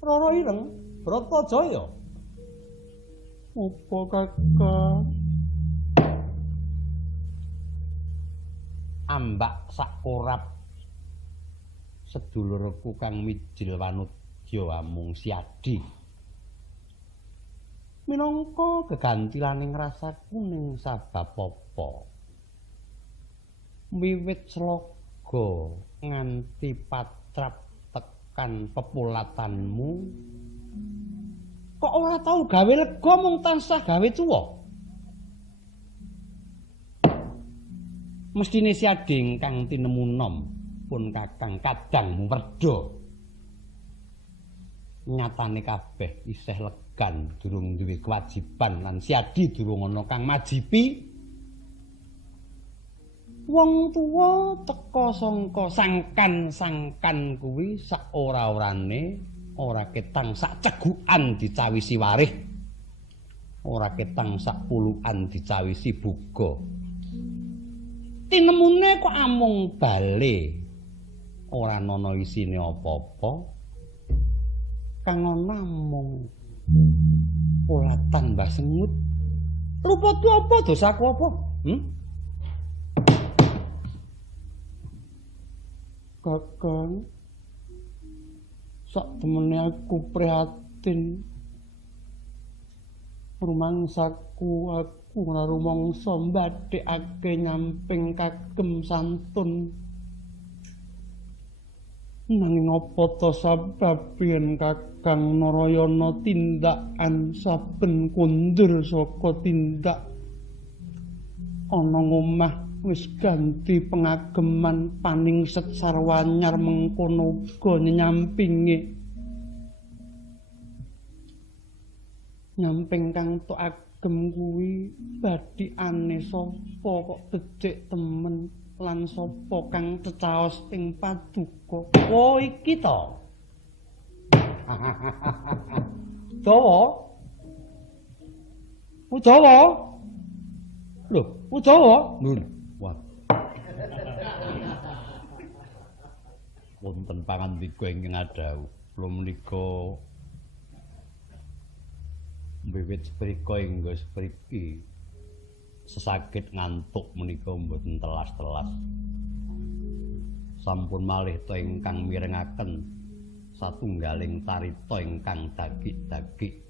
Rara Ireng, Bratajaya. Apa Kakang? Ambak sakorap sedulurku kang mijil wanudya amung siadi. Minangka gegantilaning rasaku ning sabab apa? Wiwit sloga nganti patrap tekan pepulatanmu kok ora tau gawe lega mung tansah gawe tuwa. Mestine siading kang tinemu nom pun kakang kadang werda. Nyatane kabeh isih legan durung duwe kewajiban lan siadi durung ana kang majipi. Wong tuwa teka sangka sangkan kuwi sak ora-orane ora ketang sak cegukan dicawisi warih. Ora ketang sak puluhan dicawisi buga. Tinemune kok amung bale. Ora ana isine apa-apa. Kang ana mung polatan Mbah Semut. Luputku apa dosaku apa? Kakang, sak temene aku prihatin. Rumangsaku aku ora rumangsa mbadhekake nyamping kagem santun. Nanging apa to sabab yen Kakang Narayana tindakan saben kundur saka tindak ana ngomah wis ganti pengageman paningset sarwanyar mengkono uga nyampinge nyamping kang tok agem kuwi badhikane sapa kok becik temen lan sapa kang cecaos ing paduka. Oh iki to. Dawa. Udawa. Lho, Udawa. Lho. Wah. Wonten pangandika ingkang adhau. Kula menika wiwit sprika hingga spriki sesakit ngantuk menika mboten telas-telas. Sampun malih to ingkang mirengaken satunggaling carita ingkang dagik-dagik.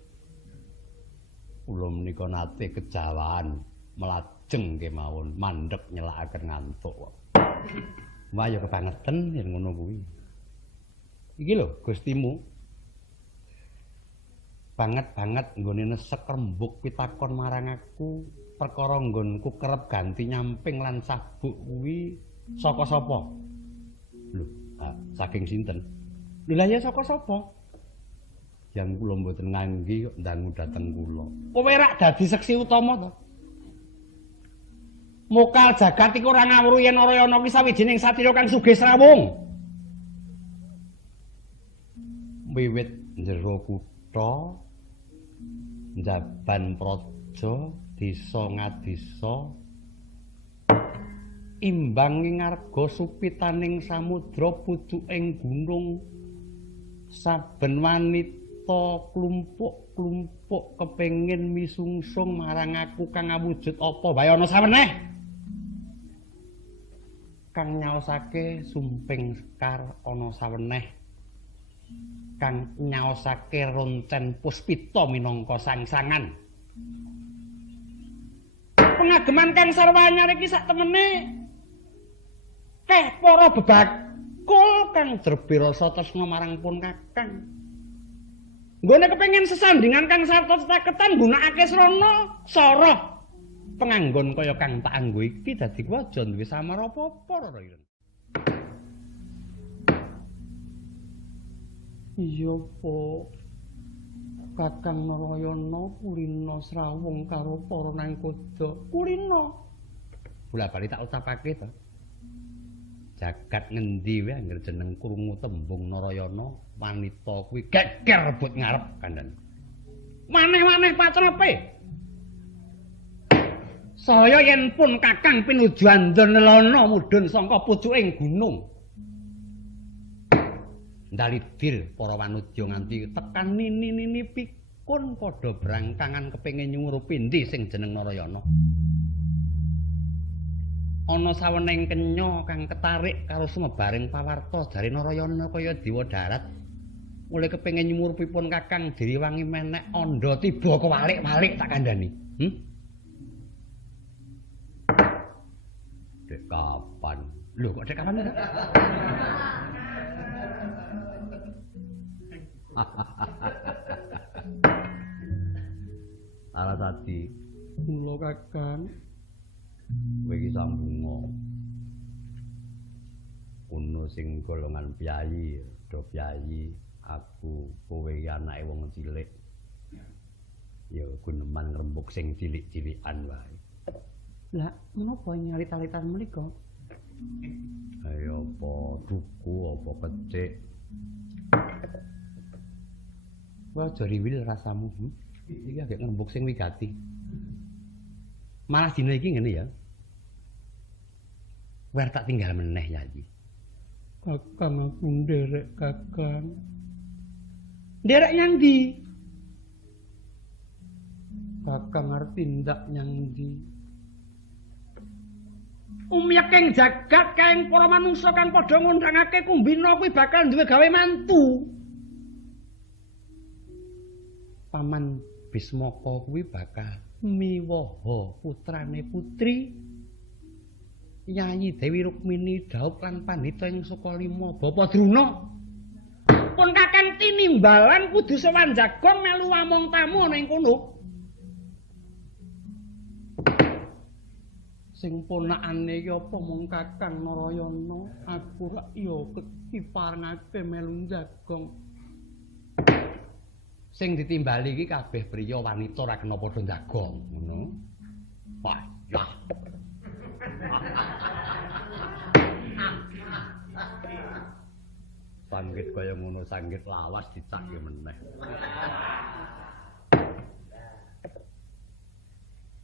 Kula menika nate kejawaan melajeng kemawon mandheg nyelakaken ngantuk kok. Wah ya kebangetan yen ngono kuwi. Iki lho Gustimu. Banget-banget nggone nesek rembug pitakon marang aku perkara nggonku kerep ganti nyamping lan sabuk kuwi saka sapa? Lho, saking sinten? Lho lah ya saka sapa? Yang kula mboten ngangge kok ndangu dhateng kula. Kowe rak dadi seksi utama to? Mokal jagat iku ora ngawruh yen Narayana kuwi sawijining satira kang sugih srawung. Wiwit njero kutha njaban praja desa ngadesa imbang ing arga supitaning samudra pucuking gunung saben wanita klumpuk-klumpuk kepengin misungsung marang aku kang awujud apa wae ana saweneh kang nyaosake sumping sekar ana saweneh kang nyaosake roncen puspita minangka sangsangan pengageman kang sarwanyar iki sak temene keh para bebakul kang drebe rasa tresna marang pun kakang nggone kepengin sesandingan kang sarta cetaketan gunakake srana soroh penganggon kaya kang tak anggo iki dadi kuwi aja duwe samar apa-apa Rara Ireng. Iya po Kakang Narayana kulina srawung karo para nangkoda. Kulina. Bola-bali tak ucapake to. Jagat ngendi wae anggere jeneng krungu tembung Narayana, wanita kuwi geger rebut ngarep kandhane. Maneh-maneh patrape. Saya yen pun Kakang pinuju Andhanelana mudhun saka pucuking gunung. ndalidir para wanudya nganti tekan nini-nini pikun padha brangkangan kepengin nyurupi ndi sing jeneng Narayana. Ana saweneng kenya kang ketarik karo sumebaring pawarta jare Narayana kaya dewa darat. Mulai kepengin nyumurupipun Kakang Diriwangi menek andha tiba kewalik-walik tak kandhani. Dek kapan? Lho kok dek kapan ta? Larasati. Mula Kakang. Kowe iki sambunga. Ono sing golongan piyayi, do piyayi, aku kowe iki anake wong cilik. Ya guneman ngrembug sing cilik-cilikan wae. Lah, menapa nyalita-litan menika? Ayo apa duku apa kecik. Wah jari wil rasamu. Iki agak ngrembug sing wigati. Malah dina iki ngene ya. Wer tak tinggal meneh Yayi. Kakang aku nderek Kakang. Nderek nyang ndi? Kakang arep tindak nyang ndi? Umyaking jagat kaing para manungsa kang padha ngundhangake Kumbina kuwi bakal duwe gawe mantu. Paman Bismaka kuwi bakal miwaha putrane putri Yayi Dewi Rukmini Daup lan Pandhita ing Sukalima Bapa Druna. Pun Kakang tinimbalan kudu sowan jagong melu among tamu ning kono. Sing ponakane iki apa mung Kakang Narayana, aku rak ya diparengake melu jagong. Sing ditimbali iki kabeh priya wanita ora kena padha jagong, ngono. Wah, ya. Sanggit kaya ngono, sanggit lawas dicake meneh.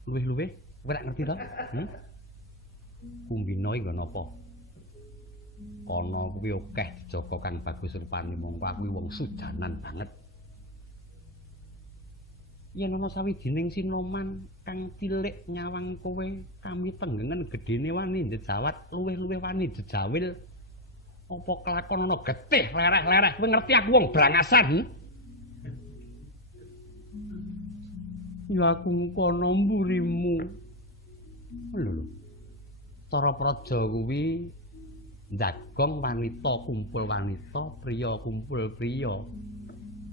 Luwih-luwih, kowe ora ngerti to? Kumbina iki nggon apa? Kana kuwi akeh dijaka kang bagus rupane mongko aku wong sujanan banget. Yen ana sawijining sinoman kang cilik nyawang kowe kami tenggengen gedene wani njejawat luwih-luwih wani jejawil apa kelakon ana getih lereh-lereh kowe ngerti aku wong brangasan Ya aku kono mburimu. lho cara praja kuwi njagong wanita kumpul wanita priya kumpul priya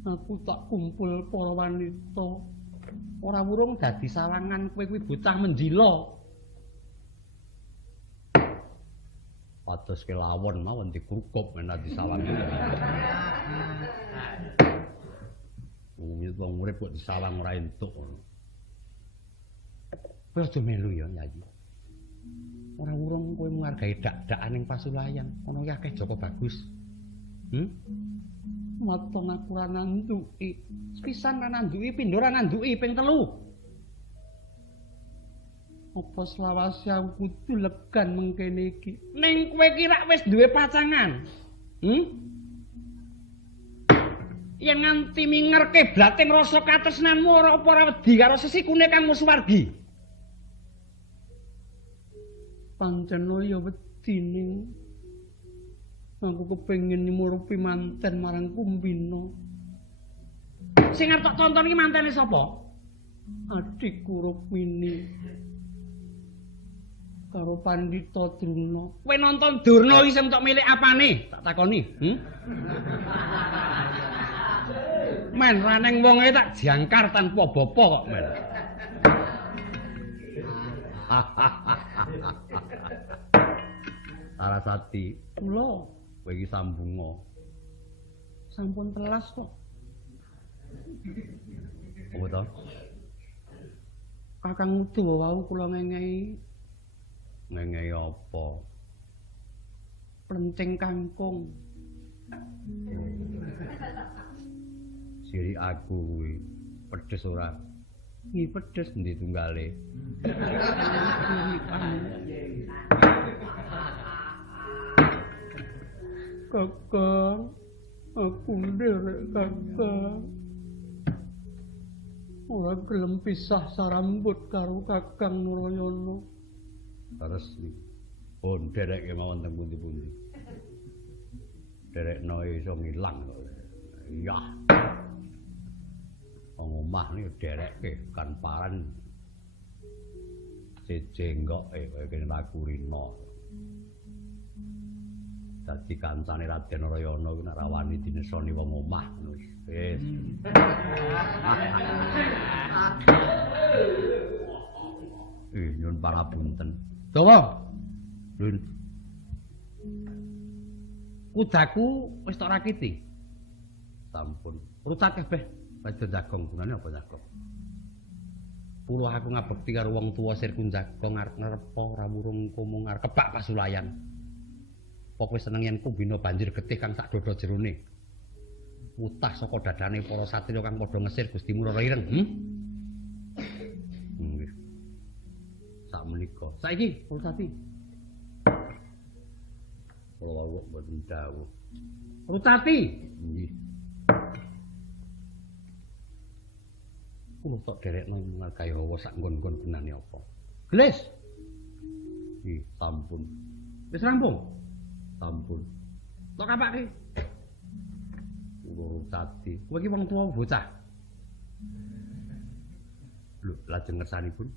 Aku tak kumpul para wanita. ora wurung dadi sawangan kowe kuwi bocah menjila. Pados kelawon mawon dikrukup men dadi sawangan. Wong urip kok disawang ora entuk ngono. Kowe aja melu ya, Yayi. Ora wurung kowe menghargai dak-dakan ning pasulayan, ana akeh Joko bagus. Matong aku ora nanduki. Pisan ra nanduki, pindho ra nanduki, ping 3. Apa selawase aku kudu legan mengkene iki? Ning kowe ki rak wis duwe pacangan. Yen nganti mingerke blating rasa katresnanmu ora apa ora wedi karo sesikune kang musuwargi. Pancen ya wedi ning aku kepengin nyumurupi manten marang Kumbina. Sing arep tak tonton iki mantene sapa? Adikku Rukmini. Karo Pandhita Druna. Kowe nonton Durna iki sing tok milik apane? Tak takoni. Men raneng wong e tak jangkar tanpa bapa kok men. Sarasati. Lho, Kowe iki sambunga. sampun telas kok. Apa to? Kakang Udawa wau kula ngengehi Ngengehi apa? plenting kangkung. Siri aku kuwi pedes ora? Nggih pedes Endi tunggale? Kakang. Aku nderek Kakang. Ora gelem pisah sarambut karo Kakang Narayana. Resmi. Pun dereke mawon teng pundi-pundi. Derekno iso ngilang kok. Iya. Wong omah niku derekke kan paran. Jenggoke kaya kene laku rina. Dadi kancane Raden Narayana kuwi nek rawani dinesoni wong omah wis. Nyun parapunten. Dawa. Lun. Kudaku wis tak rakiti. Sampun. Rucat kabeh. Padha jagong gunane apa jagong? Pulo aku ngabekti karo wong tuwa sirku jagong arep ngerepa ora murung komo arep kebak pasulayan. Pokoke seneng yen kumbina banjir getih kang sak dada jerone. Mutah saka dadane para satriya kang padha ngesir Gustimu Rara Ireng. Nggih. Sak menika. Saiki Purwati. Kula wau mboten dawuh. Purwati. Nggih. Kulo tok derekno margawe hawa sak nggon-nggon benane apa. Gelis. Nggih, sampun. Wis rampung. Sampun. Tok kapake. Kulo tadi. Kowe iki wong tuwa bocah. Lho, lajeng ngersanipun.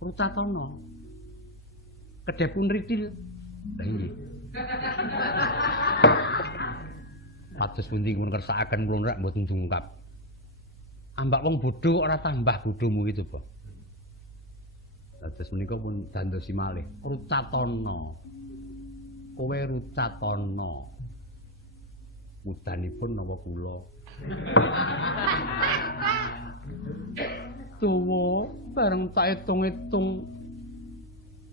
Rucatono. Kedhepun ritil. Lah nggih. Pados pundi mun kersakaken kula nek mboten dungkap. Ambak wong bodho ora tambah bodhomu itu, Pak. Dados menika pun dandosi malih. Rucatono. Kowe rucatono. Mudanipun napa kula? Dawa bareng tak itung-itung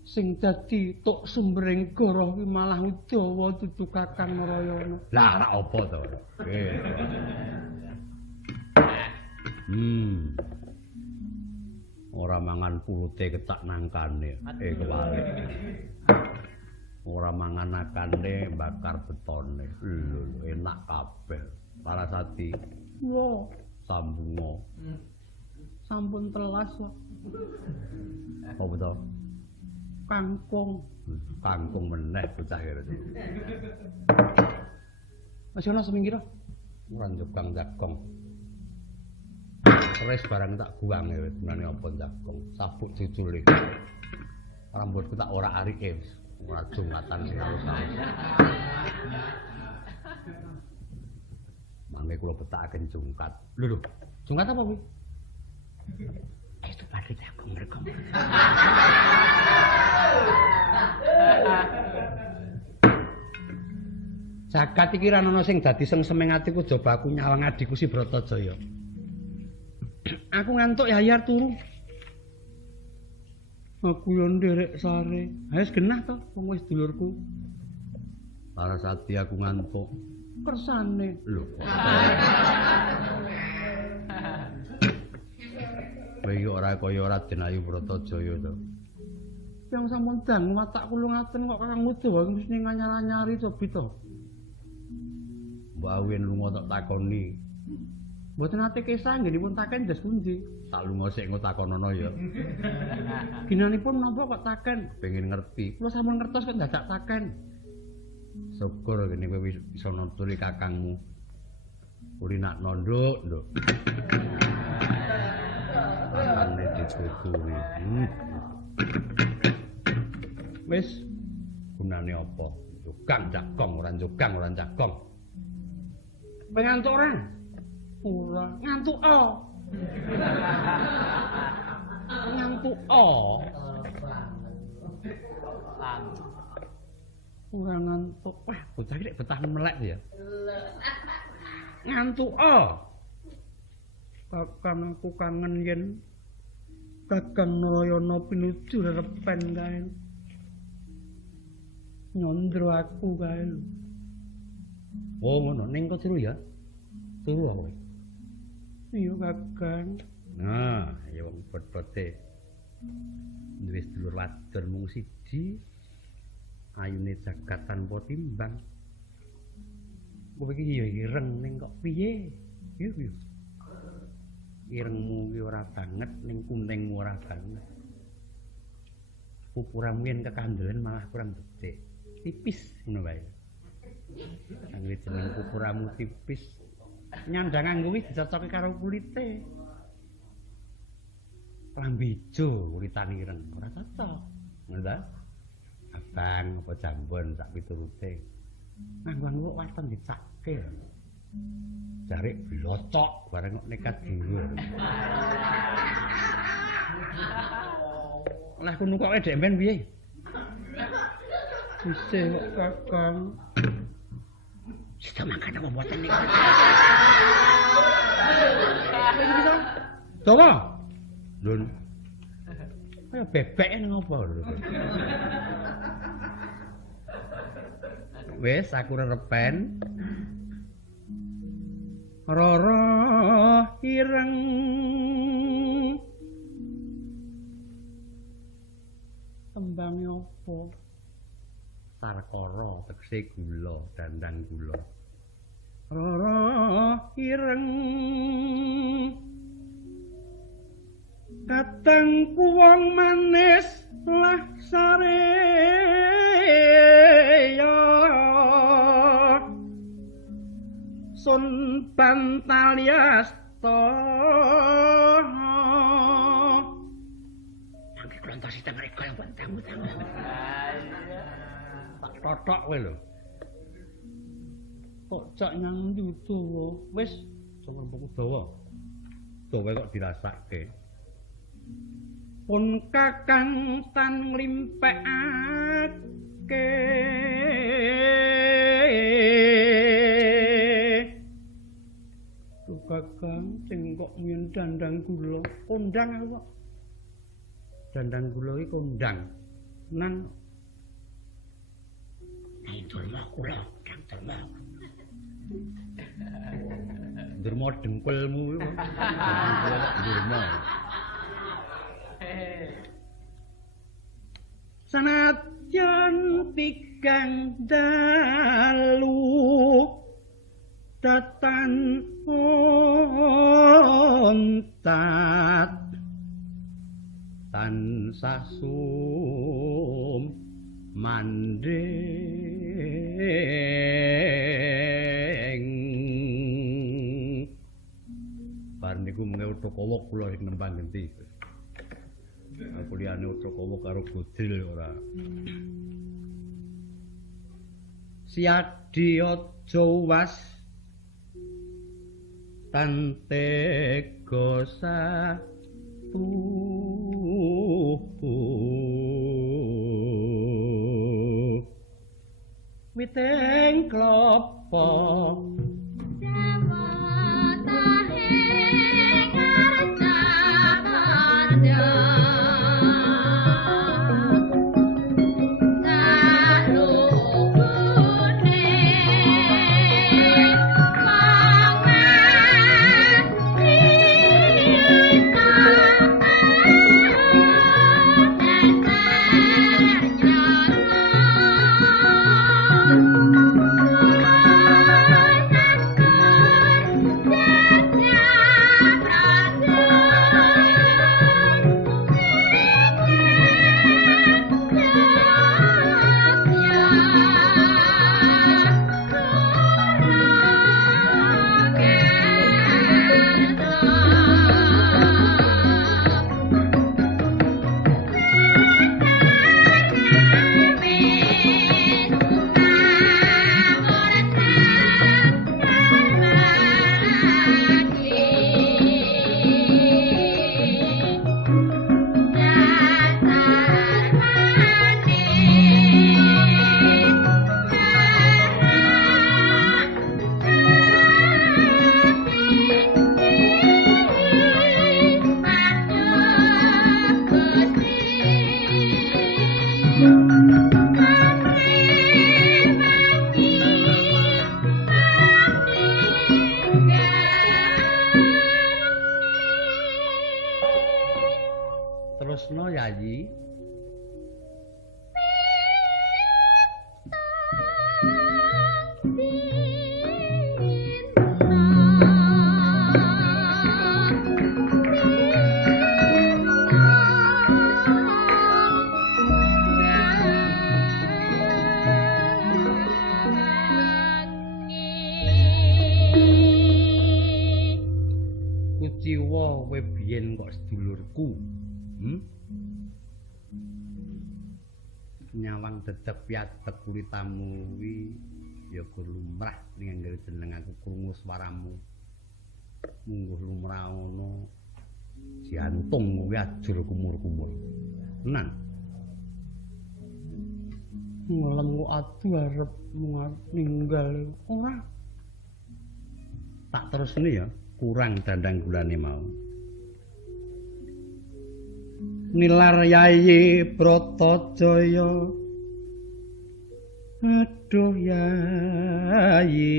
sing dadi tok sumbering goroh kuwi malah Udawa dudu Kakang Narayana. Lah ora apa to. Ora mangan purute ketak nangkane. Kewalik. Ora mangan nakane bakar betone. Lho, enak kabeh. Parasati. Wo, Sambunga. sampun telas kok. Apa to? Kangkung. Kangkung meneh bocah kene. Wis ana semingkira. Ora njogang jagong. Wis barang tak buang ya benane apa jagong. Sabuk jujule. Rambutku tak ora arike wis. Ora jungatan sing harus. Mangke kula betakaken jungkat. Lho, jungkat apa kuwi? Itu pati jagong mereka. Jagat iki ra ana sing dadi sengsemeng atiku jaba aku nyawang adikku si Bratajaya. Aku ngantuk ya ayar turu. Aku yo nderek sare. Ha wis genah to wong wis dulurku. Larasati aku ngantuk. Kersane. Lho. Kowe iki ora kaya Raden Ayu Bratajaya to. Yang sampun dangu watak kula ngaten kok Kakang Udawa mesti nganyar-anyari to bito. Mbak Awin lunga tak takoni. Mboten nate kesah nggih pun taken ndas pundi. Tak lunga sik ngotakonono ya. Ginanipun napa kok taken? Pengen ngerti. Kula sampun ngertos kok dadak taken. Syukur kene kowe bisa nuturi kakangmu. Urinakno nduk, nduk. Pakane dituturi. Wis gunane apa? Jogang jagong ora jagong. Pengantuk ora? Ora, ngantuk Ngantuk Ora ngantuk. Wah, bocah iki betah melek ya. Ngantuk Kakang aku kangen yen Kakang Narayana pinuju rerepen kae. Nyondro aku kae lho. Oh ngono, ning kok turu ya? Turu kowe. Iya Kakang. Nah, ya wong bot-bote. Duwe sedulur wadon mung siji. Ayune jagat tanpa timbang. Kowe iki ya ireng ning kok piye? Yo. Irengmu ki ora banget ning kuntingmu ora banget. Ukuranmu yen kekandelen malah kurang becik. Tipis ngono wae. Anggere jeneng ukuranmu tipis. Nyandangan kuwi dicocoke karo kulite. Lambe ijo kulitane ireng ora cocok. Ngono ta? Abang apa jambon sak piturute. Nganggo waton dicakke. Jarik blocok bareng kok nekat dhuwur. Lah kuno kok dhek men piye? Isih kok Kakang. Sida makan apa mboten niku? Coba. Lun. Kaya bebek ngopo lho. Wis aku rerepen. Rara ireng tembange apa? Sarkara tegese gula, dandang gula. Rara ireng kateng kuwang manis lah sareya sun pantaliasta mangke klontos ita mereka yang buat tamu-tamu tak totok kowe lho kok cak nyang dawa wis sampeyan buku dawa kok dirasake pun Kakang tan ngrimpekake tuh Kakang sing kok mien dandang gula kondang aku kok dandang gula iki kondang nang durma kula kang durma durma dengkulmu iku durma sanadyan tigang dalu datan ontat tansah mandeng bar niku mengke Utokawa kula sing nembang genti aku liyane Utokawa karo Godril ora Siadi aja was tantega Witeng klapa Ciwa kowe biyen kok sedulurku. Nyawang dedep piatek kulitamu kuwi ya lumrah ning anggere jeneng aku krungu swaramu. Mungguh lumrah ngono jantung kuwi ajur kumur-kumur. Tenan. Ngelem kok adu arep ninggal ora. Tak terusne ya, kurang dandang gulane mau. Nilar Yayi Bratajaya. Aduh Yayi.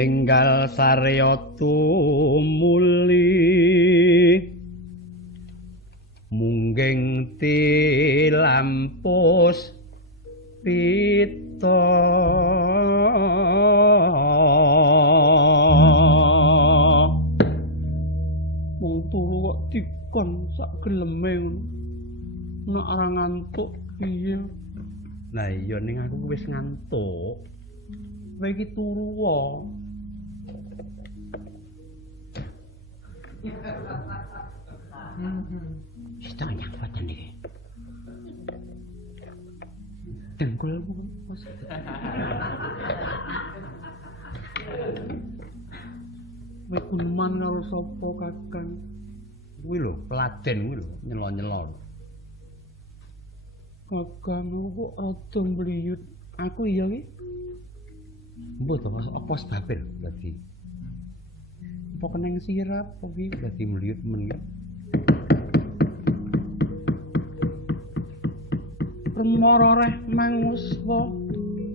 Enggal sarya tumuli. Mungging tilampus pita. Turu kok dikon sak geleme ngono. Nek ora ngantuk piye? Lah iya ning aku wis ngantuk. Kowe iki turu wae. Kita nyangkut iki. Dengkulmu bos. Kowe guneman karo sapa Kakang? Kuwi lho, peladen kuwi lho, nyelo-nyelo. Kakang kok rada mliyut. Aku iya ki. Mbok apa sebabe dadi. Apa keneng sirap apa piye? Dadi mliyut men. Remara reh manguswa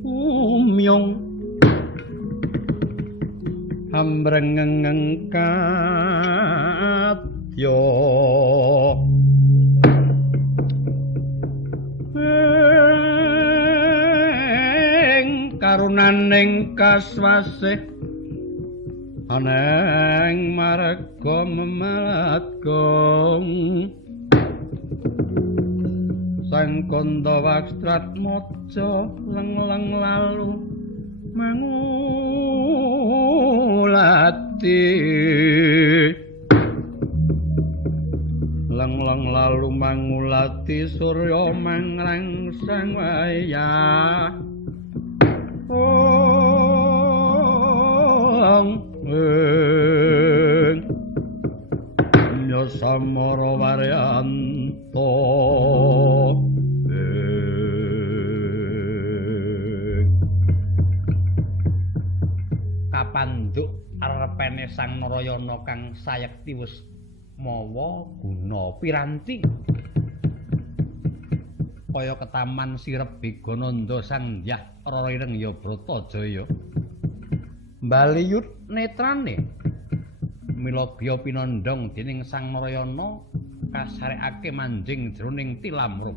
umyong ambrengeng katya ing karunaning kaswasih aneng marga mematgong sang kanda wakstrat maca leng-leng lalu mangulati leng-leng lalu mangulati surya mangrangsang wayah nya samara waryanto kapanduk arepene Sang Narayana kang sayekti wis mawa guna piranti kaya ketaman sirep Begananda Sang Hyah Rarireng ya Bratajaya mbaliyut netrane mila biya pinandhang dening Sang Narayana kasarekake manjing jroning tilamrung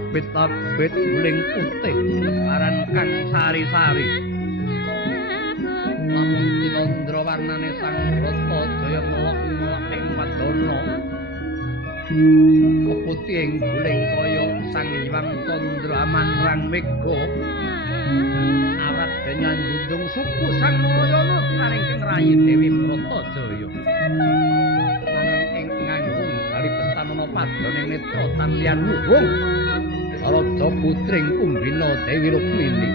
abit guling putih lebaran kang sari-sari lamun tinandra warnane Sang Bratajaya ngelok-ngelok ing wadana keputihing guling kaya Sang Hyang Candra amanrang mega awrat denyan dundung suku Sang Narayana saking Rayi Dewi Bratajaya. Ing nganggung kalibetan ana padane netra tan liyan luhung. Raja putring Kumbina Dewi Rukmini.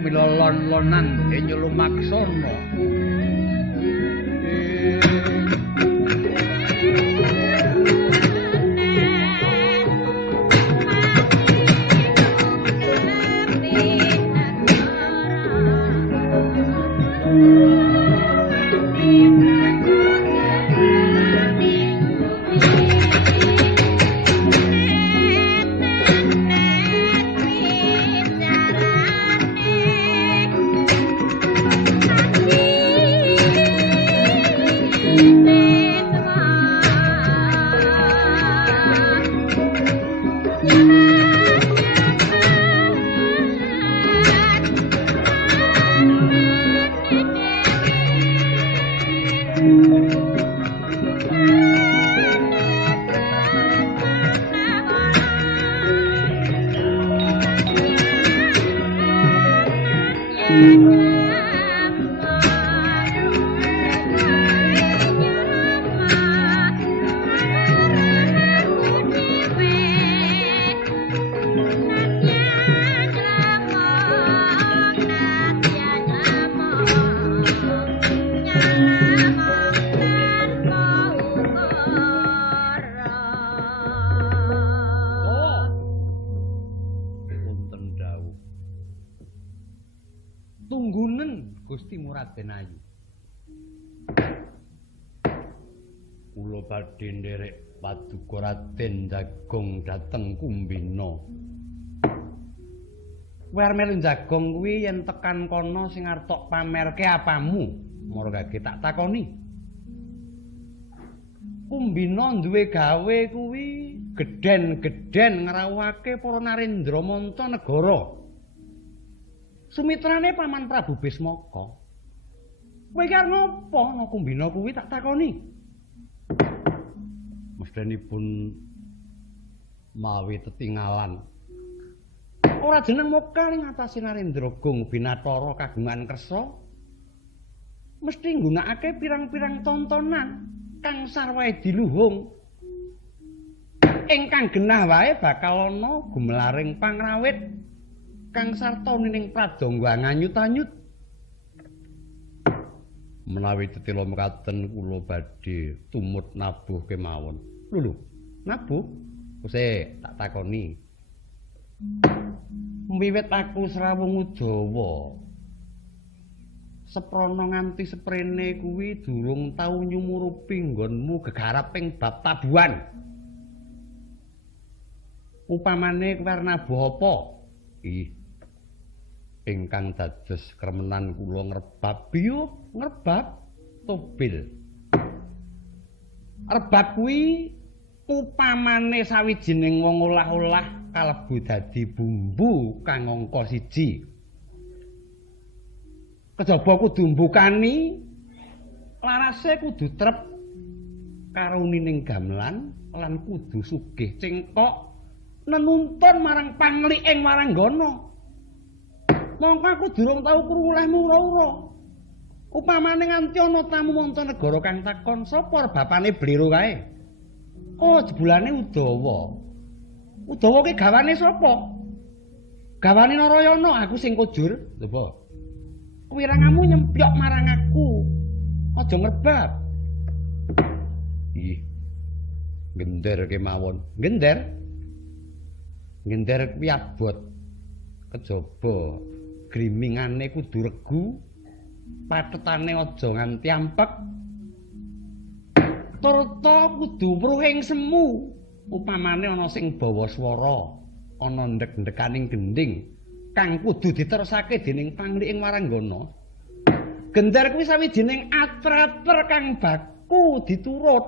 Mila lon-lonan denya lumaksana. Raden Ayu. Kula badhe nderek paduka Raden Jagong dhateng Kumbina. Wer melu Jagong kuwi yen tekan kono sing arep tok pamerke apamu? Margage tak takoni. Kumbina duwe gawe kuwi gedhen-gedhen ngrawuhake para narendra manta negara. Sumitrane Paman Prabu Bismaka. Kowe iki arep ngopo ana Kumbina kuwi tak takoni? Mesthenipun mawi tetinggalan. Ora jeneng mokal ing atase Narendra Gung Binathara kagungan kersa. Mesti nggunakake pirang-pirang tontonan kang sarwahe diluhung. Ingkang genah wae bakal ana gumelaring pangrawit kang sarta nining pradangga nganyut-anyut. Menawi tetila mekaten kula badhe tumut nabuh kemawon. Lho, nabuh? Kuse tak takoni. Wiwit aku srawung Udawa. Seprana nganti seprene kuwi durung tau nyumurupi nggonmu gegarap ing bab tabuhan. Upamane kowe nabuh apa? Ih. Ingkang dados kremenan kula ngrebab yo ngrebab tobil. Rebab kuwi upamane sawijining wong olah-olah kalebu dadi bumbu kang angka 1. Kejaba kudu mbukani larase kudu trep karo nining gamelan lan kudu sugih cengkok nenuntun marang pangliking waranggana. Mongko aku durung tau krungu lehmu ora-ora. Upamane nganti ana tamu mancanegara kang takon sapa bapane Bliro kae. Oh, jebulane Udawa. Udawa ki gawane sapa? Gawane Narayana, aku sing kujur. Lho, apa? Kuwirangamu nyempyok marang aku. Aja ngrebab. Ih. Gender kemawon. Gender? Gender kuwi abot. Kejaba grimingane kudu regu, pathetane aja nganti ampek. Turta kudu weruhing semu. Upamane ana sing bawa swara, ana ndek-ndekaning gending kang kudu diterusake dening pangliking waranggana. Gendar kuwi sawijining atrater kang baku diturut.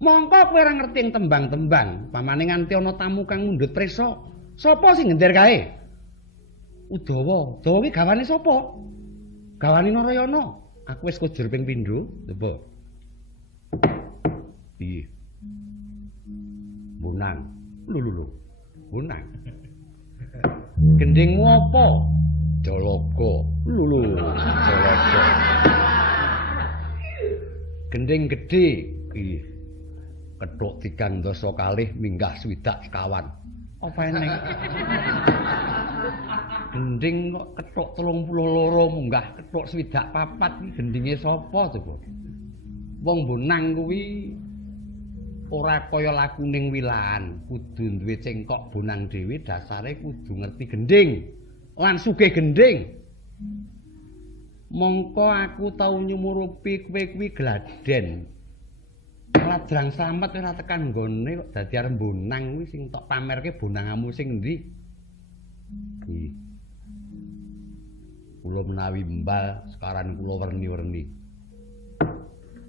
Mongko kowe ora ngerti ing tembang-tembang, pamane nganti ana tamu kang mundhut prisa. Sapa sing gendar kae? Udawa. Udawa ki gawane sapa? Gawane Narayana. Aku wis kujur ping pindho, lho. Piye? Bunang. Lho. Bunang. Gendingmu apa? Jalaga. Lho. Gending gedhe. Ih. Kethuk 3 dasa kalih minggah swidak sekawan. Apa eneng? Gending kok kethuk 32 munggah kethuk swidak 4 iki gendinge sapa coba? Wong bonang kuwi ora kaya lakuning wilahan, kudu duwe cengkok bonang dhewe dasare kudu ngerti gending lan sugih gending. Mongko aku tau nyumurupi kowe kuwi gladen. Ladrang slamet ora tekan nggone kok dadi arep bonang kuwi sing tok pamerke bonangamu sing endi? Iki. Kula menawi mbal sekarang kula werni-werni.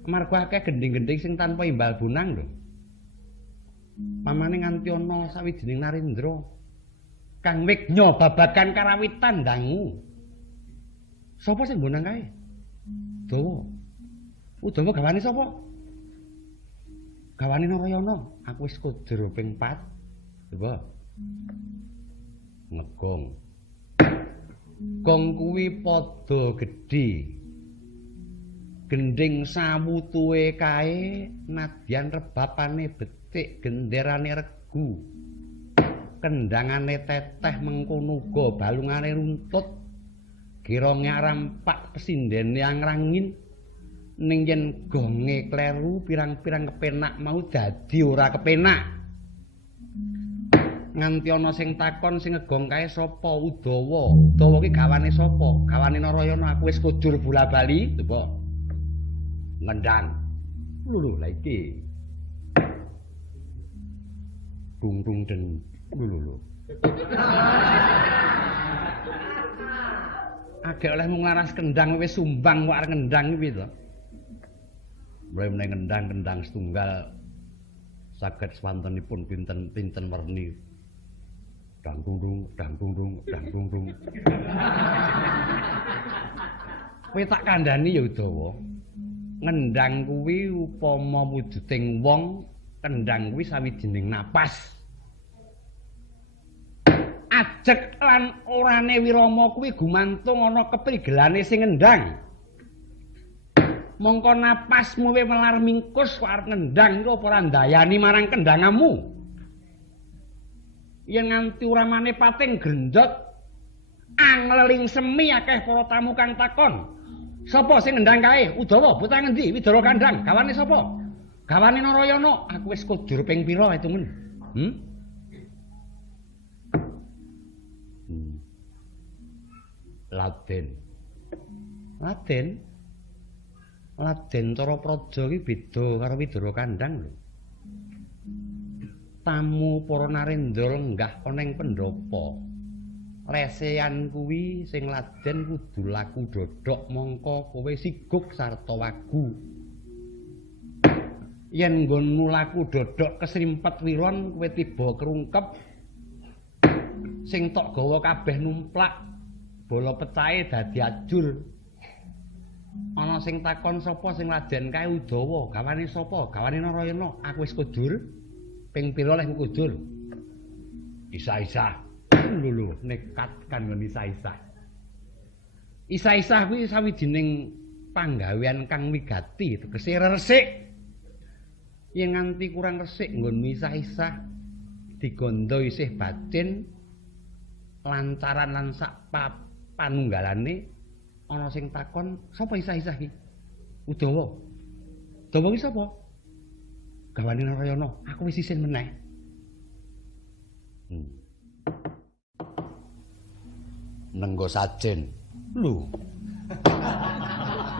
Amarga akeh gending-gending sing tanpa imbal bonang lho. Pamane nganti ana sawijining narendra kang wignya babagan karawitan dangu. Sapa sing bonang kae? Dawa. Udawa gawane sapa? Gawane Narayana. Aku wis kodir ping 4. Coba. Ngegong. Gong kuwi padha gedhe. Gending sawutuhe kae nadyan rebapane betik genderane regu. Kendangane teteh mengkono uga balungane runtut. Kira ngarampak pesindene angrangin ning yen gonge kleru pirang-pirang kepenak mau dadi ora kepenak. Nganti ana sing takon sing ngegong kae sapa Udawa. Udawa ki gawane sapa? Gawane Narayana. Aku wis kujur bola-bali, coba. Ngendang. Lho lha iki. Dung den. Lho. Agek oleh mung laras kendang wis sumbang kok arep ngendang kuwi to. Mulai meneh ngendang setunggal saged swantenipun pinten werni. Dang dung. Kowe tak kandhani ya Udawa. Ngendang kuwi upama wujuding wong, kendang kuwi sawijining napas. Ajek lan orane wirama kuwi gumantung ana keprigelane sing ngendang. Mongko napasmu we melar mingkus kok arep ngendang kok ora ndayani marang kendangamu. Yen nganti uramane pating grendhot angleling semi akeh para tamu kang takon. Sapa sing ngendang kae? Udawa, bocah ngendi? Widara kandhang. Gawane sapa? Gawane Narayana. Aku wis kudur ping pira hitungen? Laden cara praja iki beda karo Widara kandhang lho. Tamu para narendra lenggah ana ing pendhapa. Lesehan kuwi sing laden kudu laku dodok mongko kowe siguk sarta wagu. Yen nggonmu laku dodok kesrimpet wiron kowe tiba kerungkep sing tok gawa kabeh numplak bola pecahe dadi ajur. Ana sing takon sapa sing laden kae Udawa, gawane sapa? Gawane Narayana. Aku wis kudur. Ping pira leh kudur? Isa-isa. Lho nekat kan ngon isa-isa. Isa-isa kuwi sawijining panggawean kang wigati tegese resik. Yen nganti kurang resik nggonmu isa-isa digondo isih batin lancaran lan sak panunggalane ana sing takon sapa isa-isa iki? Udawa. Udawa ki sapa? Gawane Narayana. Aku wis isin meneh. Nenggo sajen. Lho.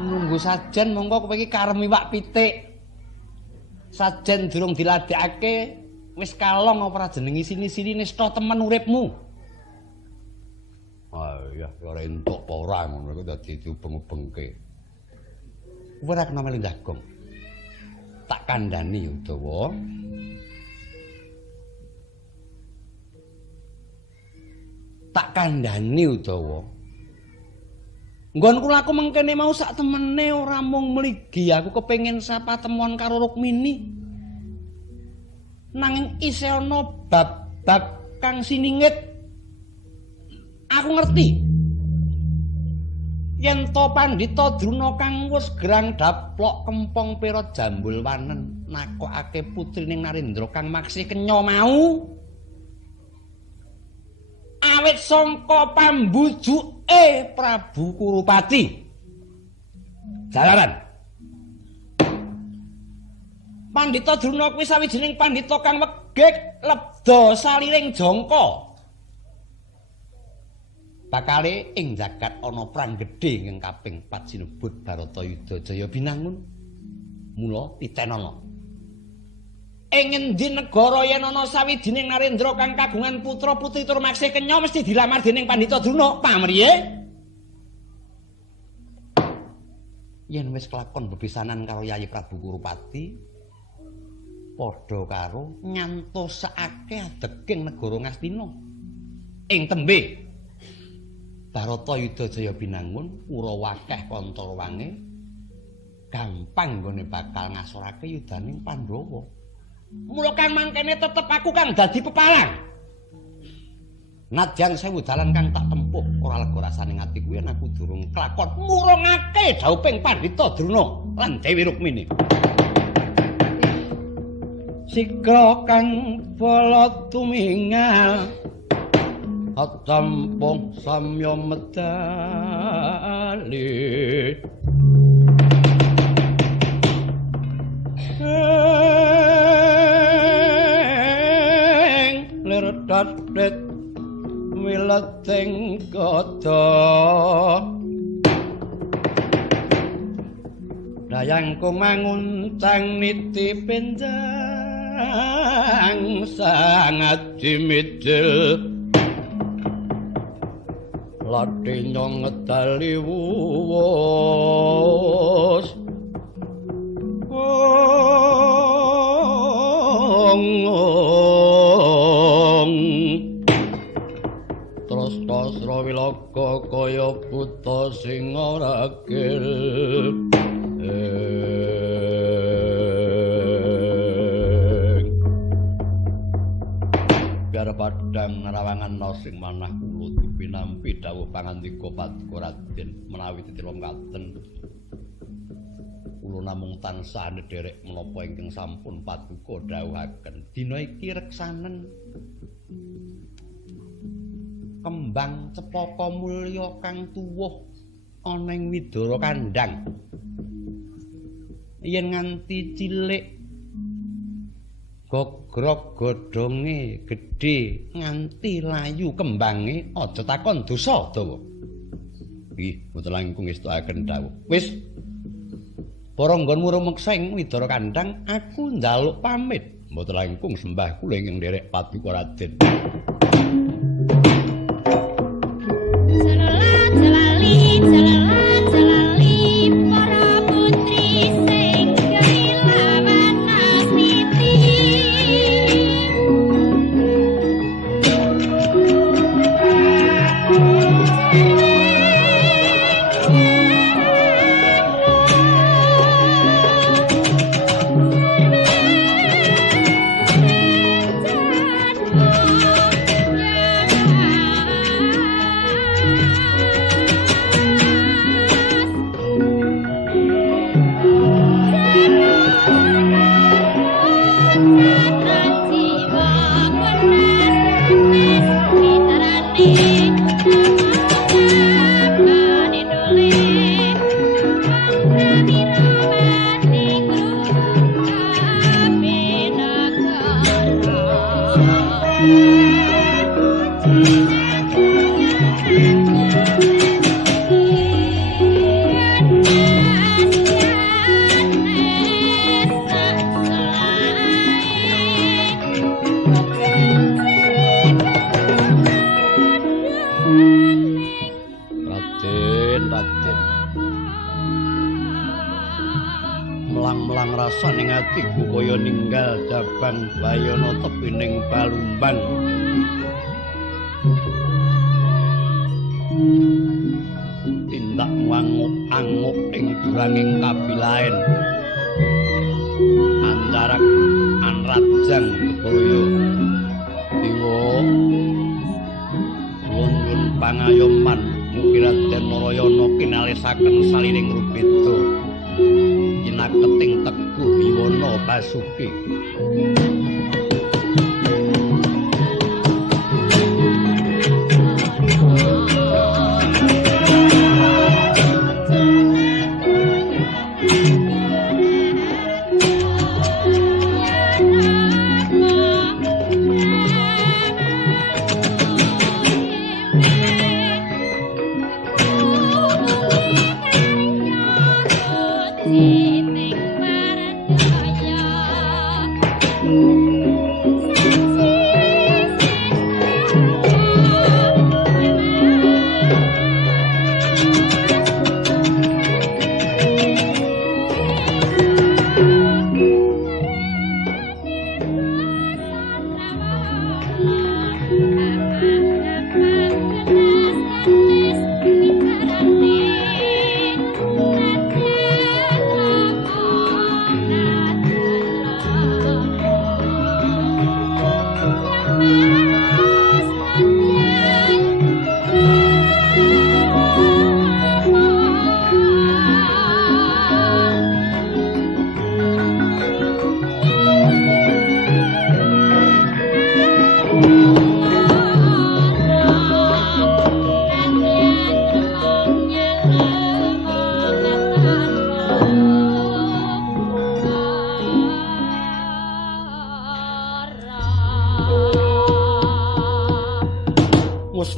Nunggu sajen mongko kowe iki karem iwak pitik. Sajen durung diladekake wis kalong apa ora jeneng isini-sini nista temen uripmu. Ah iya, ora entuk apa ora ngono iku dadi diubeng-ubengke. Kowe ora kena melu jagong. Tak kandhani Udawa. Tak kandhani Udawa. Nggonku laku mengkene mau sak temene ora mung mligi aku kepengin sapa temuan karo Rukmini. Nanging isih ana bab-bab kang siningit. Aku ngerti. yen to Pandhita Druna kang wis gerang daplok kempong pira jambul wanen nakokake putrining Narendra kang maksih kenya mau awit sangka pambujuke Prabu Kurupati. Jalaran. Pandhita Druna kuwi sawijining pandhita kang wegik lebda saliring jangka. Bakale ing jagat ana perang gedhe ing kaping 4 sinebut Baratayuda Jaya Binangun. Mula titenana. Ing endi negara yen ana sawijining Narendra kang kagungan putra putri tur maksih kenya mesti dilamar dening Pandhita Druna. Pamriye? Yen wis kelakon bebesanan karo Yayi Prabu Kurupati padha karo nyantosake adeking negara Ngastina. Ing tembe Baratayuda Jaya Binangun Kurawa akeh kantara wange gampang nggone bakal ngasorake yudaning Pandhawa. Mula kang mangkene tetep aku kang dadi pepalang. Nadyan sewu dalan kang tak tempuh ora lega rasane atiku yen aku durung kelakon murungake dhawuhing Pandhita Druna lan Dewi Rukmini. Sikra kang bala tumingal atampung samya medali lir-dat-dit wileteng kata dayang kumanguntang niti pendang sangat dimidil lati nyong ngedali wuwus terus tasra wilaka kaya buta sing ora gil biar padang rawangan sing manah kula dipinampi dawuh pangandika Paduka Raden menawi titira mekaten kula namung tansah nederek menapa ingkang sampun Paduka dawuhaken dina iki reksanen kembang cepaka mulya kang tuwuh ana ing Widara Kandhang yen nganti cilik gogrog godhonge gedhe nganti layu kembange aja takon dosa dawa. Nggih, mboten langkung ngestakaken dawuh. Wis para nggonmu rumeksa ing Widara Kandhang aku njaluk pamit. Mboten langkung sembah kula ingkang nderek Paduka Raden. Melang-melang rasa ning atiku kaya ninggal jabang bayana tepining palumbang. Tindak nganguk-anguk ing duranging kabilaen. Antarak anrajang kebaya. Dewa nyuwun pangayoman Raden Narayana kinalisaken saliring rubeda jinaketing Teguh Wiwana Basuki.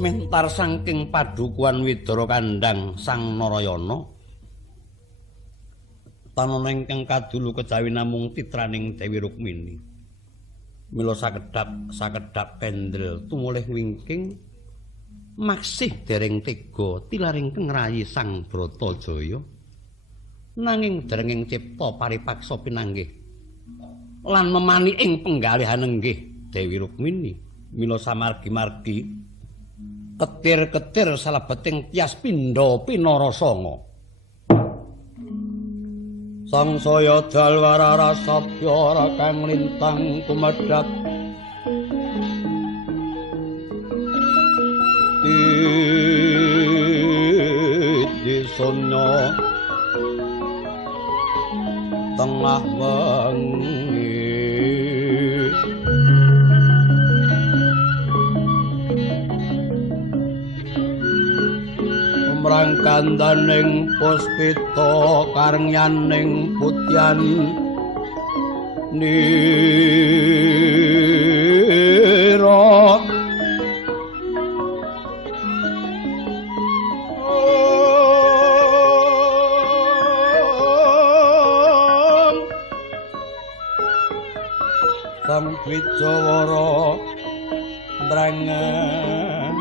Mentar saking padukuhan Widara Kandhang Sang Narayana tanana ingkang kadulu kejawi namung titraning Dewi Rukmini mila sakedhap pendel tumulih wingking maksih dereng tega tilaring kengrayi Sang Bratajaya nanging derenging cipta paripaksa pinanggih lan memani ing penggalihan inggih Dewi Rukmini mila samargi-margi ketir-ketir salebeting tias pindha pinarasanga sangsaya dalwara rasabya kang lintang kumedhap di sonya tengah wengi rangkandaning puspita karengyaning putyan nira sang Wijawara ndrangan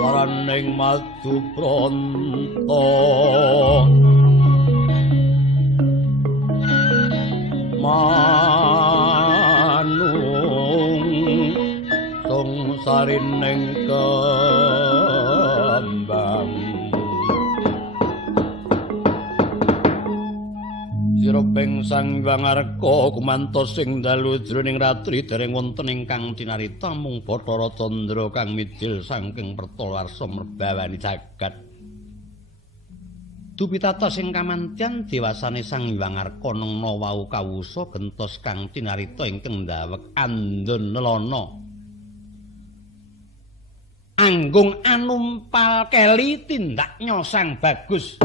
swaraning madu pranta manung sungsarining kembang Siroping Sang Hyang Arka kumantos sing dalu jroning ratri dereng wonten ingkang tinarita mung Bathara Candra kang midil saking pertawarsa merbawani jagat. Dupitatos ing kamantyan dewasane Sang Hyang Arka nengna wau kawusa gentos kang tinarita ingkang ndawek andun nelana. Anggung anumpal keli tindaknya Sang Bagus.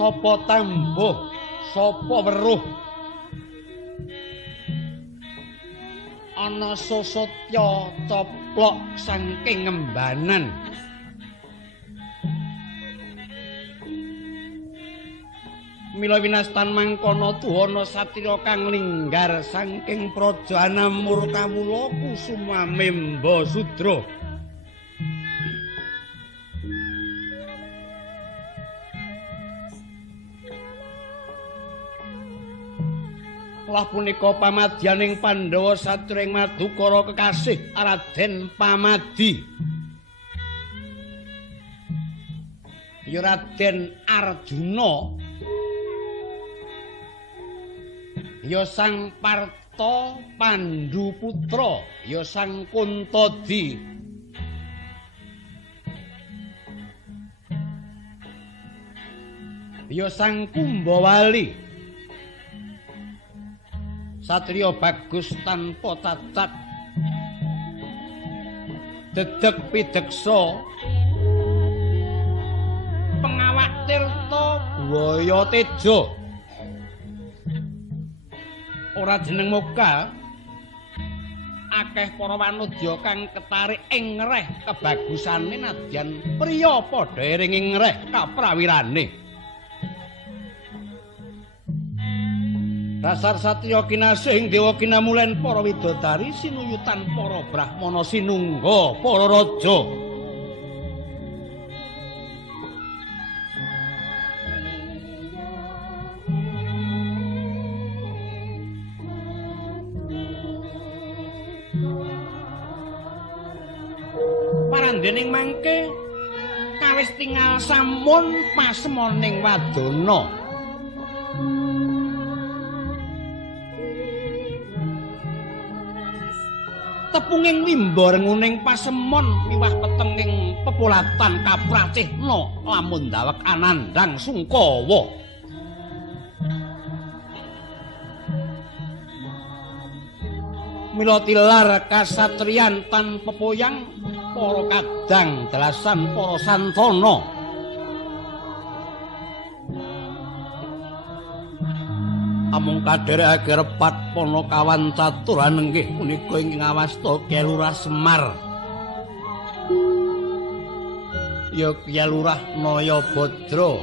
Sapa tambuh, sapa weruh. Ana sosotya coplok saking ngembanan. Mila winastan mangkono tuhana satira kang linggar saking praja Anamur kawula Kusuma Memba Sudra. Lah punika pamadyaning Pandhawa satring Madukara kekasih Raden Pamadi. Ya Raden Arjuna. Ya Sang Parta Pandhu putra, ya Sang Kuntadi. Ya Sang Kumbawali. Satriya bagus tanpa cacat, dedeg pideksa, pengawak tirta buaya teja. Ora jeneng muka, akeh para wanodya kang ketarik ing ngreh kebagusane nadyan priya padha ing ngreh kaprawirane. Dasar satriya kinasih ing dewa kinamulen para widodari sinuyutan para brahmana sinungga para raja. Parandening mangke kawis tinggal sampun pasemoning wadana. Tepunging wimba renguning pasemon miwah petenging pepulatan kapracihna lamun dawek Anandang Sungkawa. Mila tilar kasatriyan tanpa poyang para kadang dalasan para santana. Amung kadherekake repat Panakawan caturan nggih punika ing ngawasta Kyai Lurah Semar. Ya Kyai Lurah Naya Badra,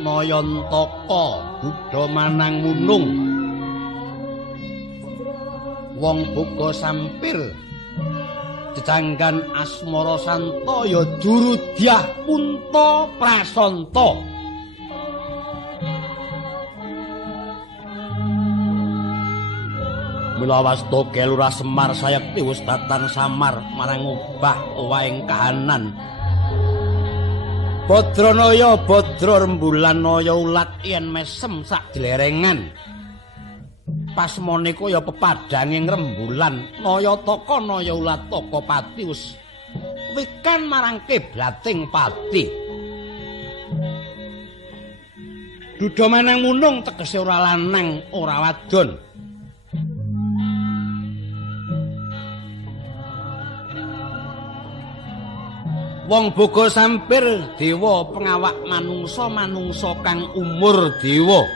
Nayantaka, Budha Manang Munung. Wong Boga Sampir, Jejanggan Asmara Santa ya Durudyah Punta Prasanta. Mila wasta Kyai Lurah Semar sayekti wis tatan samar marang ubah owahing kahanan. Badranaya Badra rembulan naya ulat yen mesem sak dilerengan. Pasmonika ya pepadhanging rembulan naya taka naya ulat taka pati wis wikan marang kiblating pati. Duda manang munung tegese ora lanang ora wadon. Wong boga sampir dewa pengawak manungsa kang umur dewa.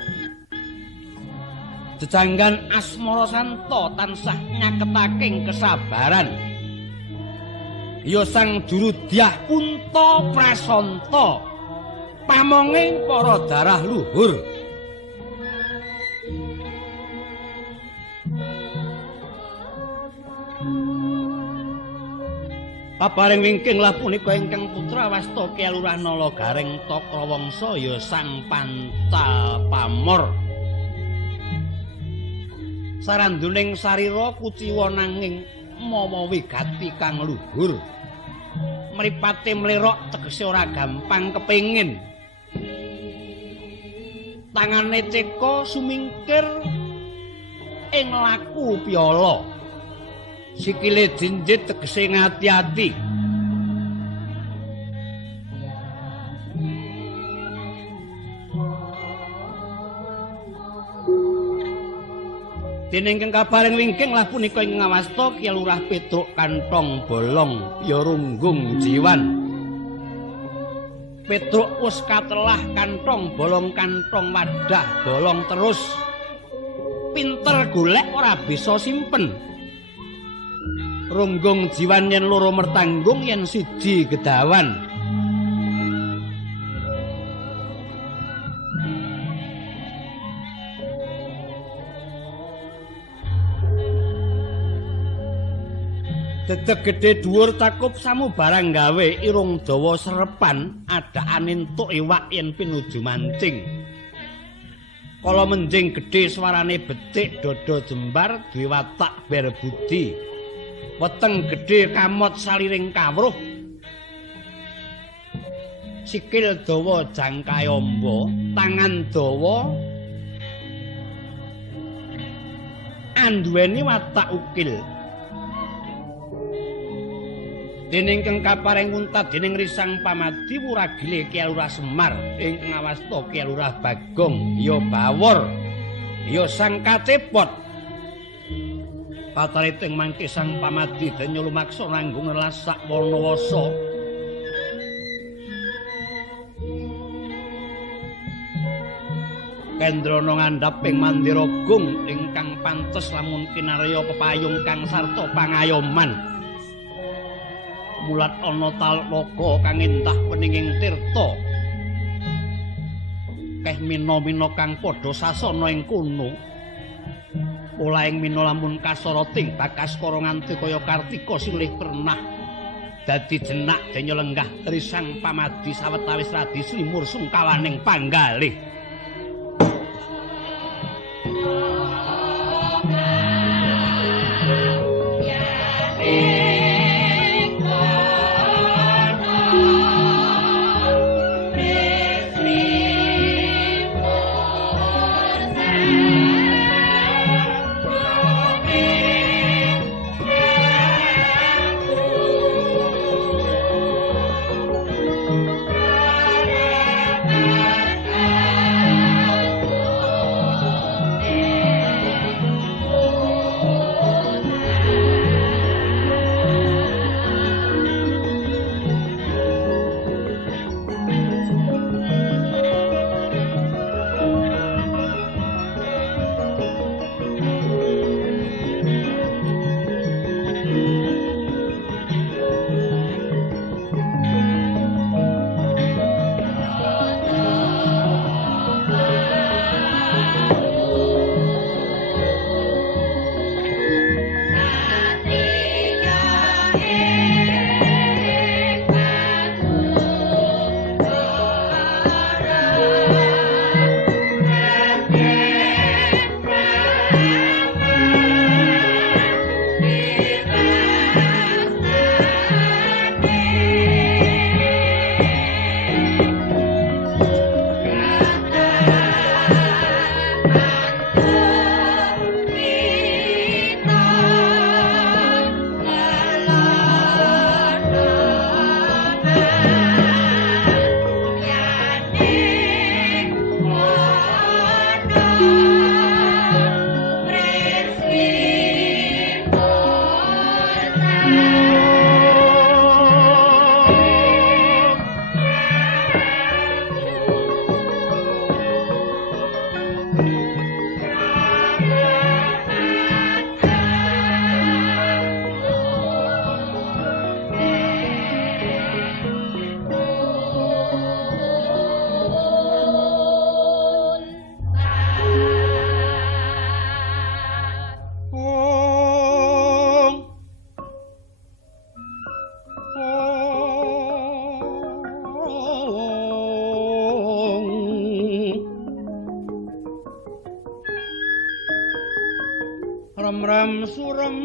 Jejanggan asmara santa tansah nyaketaking kesabaran. Ya sang juru dyah Punta Prasanta pamonging para darah luhur. Paparing wingking lah punika ingkang putra wasta Kyalurah Nalagaring Takrawangsa ya sang Pancal Pamor. Saranduning sarira kuciwa nanging mawa wigati kang luhur. Mripate mlerok tegese ora gampang kepengin. Tangane ceka sumingkir ing laku piala. Sikile jinjit tegese ngati-ati. Dene ingkang kaparing wingking lah punika ing ngawasta Kyalurah Petruk Kanthong Bolong ya runggung jiwan. Petruk wis katelah kanthong bolong kanthong wadah bolong terus. Pinter golek ora bisa simpen. Runggung jiwan yen loro mertanggung yen siji gedawan. Dedeg gedhe dhuwur cakup samu barang gawe irung dawa serepan adaan entuk iwak yen pinuju mancing. Kala menjing gedhe swarane becik dada jembar duwe watak berbudi. Weteng gedhe kamot saliring kawruh. Sikil dawa jangkayamba, tangan dawa anduweni watak ukil. Dene ingkang kaparing muntad dening Risang Pamadi wuragile Kyalurah Semar ingkang ngawasta Kyalurah Bagong ya bawor ya sang kacepot. Patariting mangke Sang Pamadi denya lumaksa nanggung lasak warna-wasa. Kendrana ngandhaping mandira gung ingkang pantes lamun kinarya pepayung kang sarta pangayoman. Mulat ana talaga kang endah peninging tirta. Keh mina-mina kang padha sasana ing kono. Pola ing mina lamun kasarating Bagaskara nganti kaya Kartika silih pernah dadi jenak denya lenggah Risang Pamadi sawetawis radi slimur sungkawaning panggalih. Remrem surem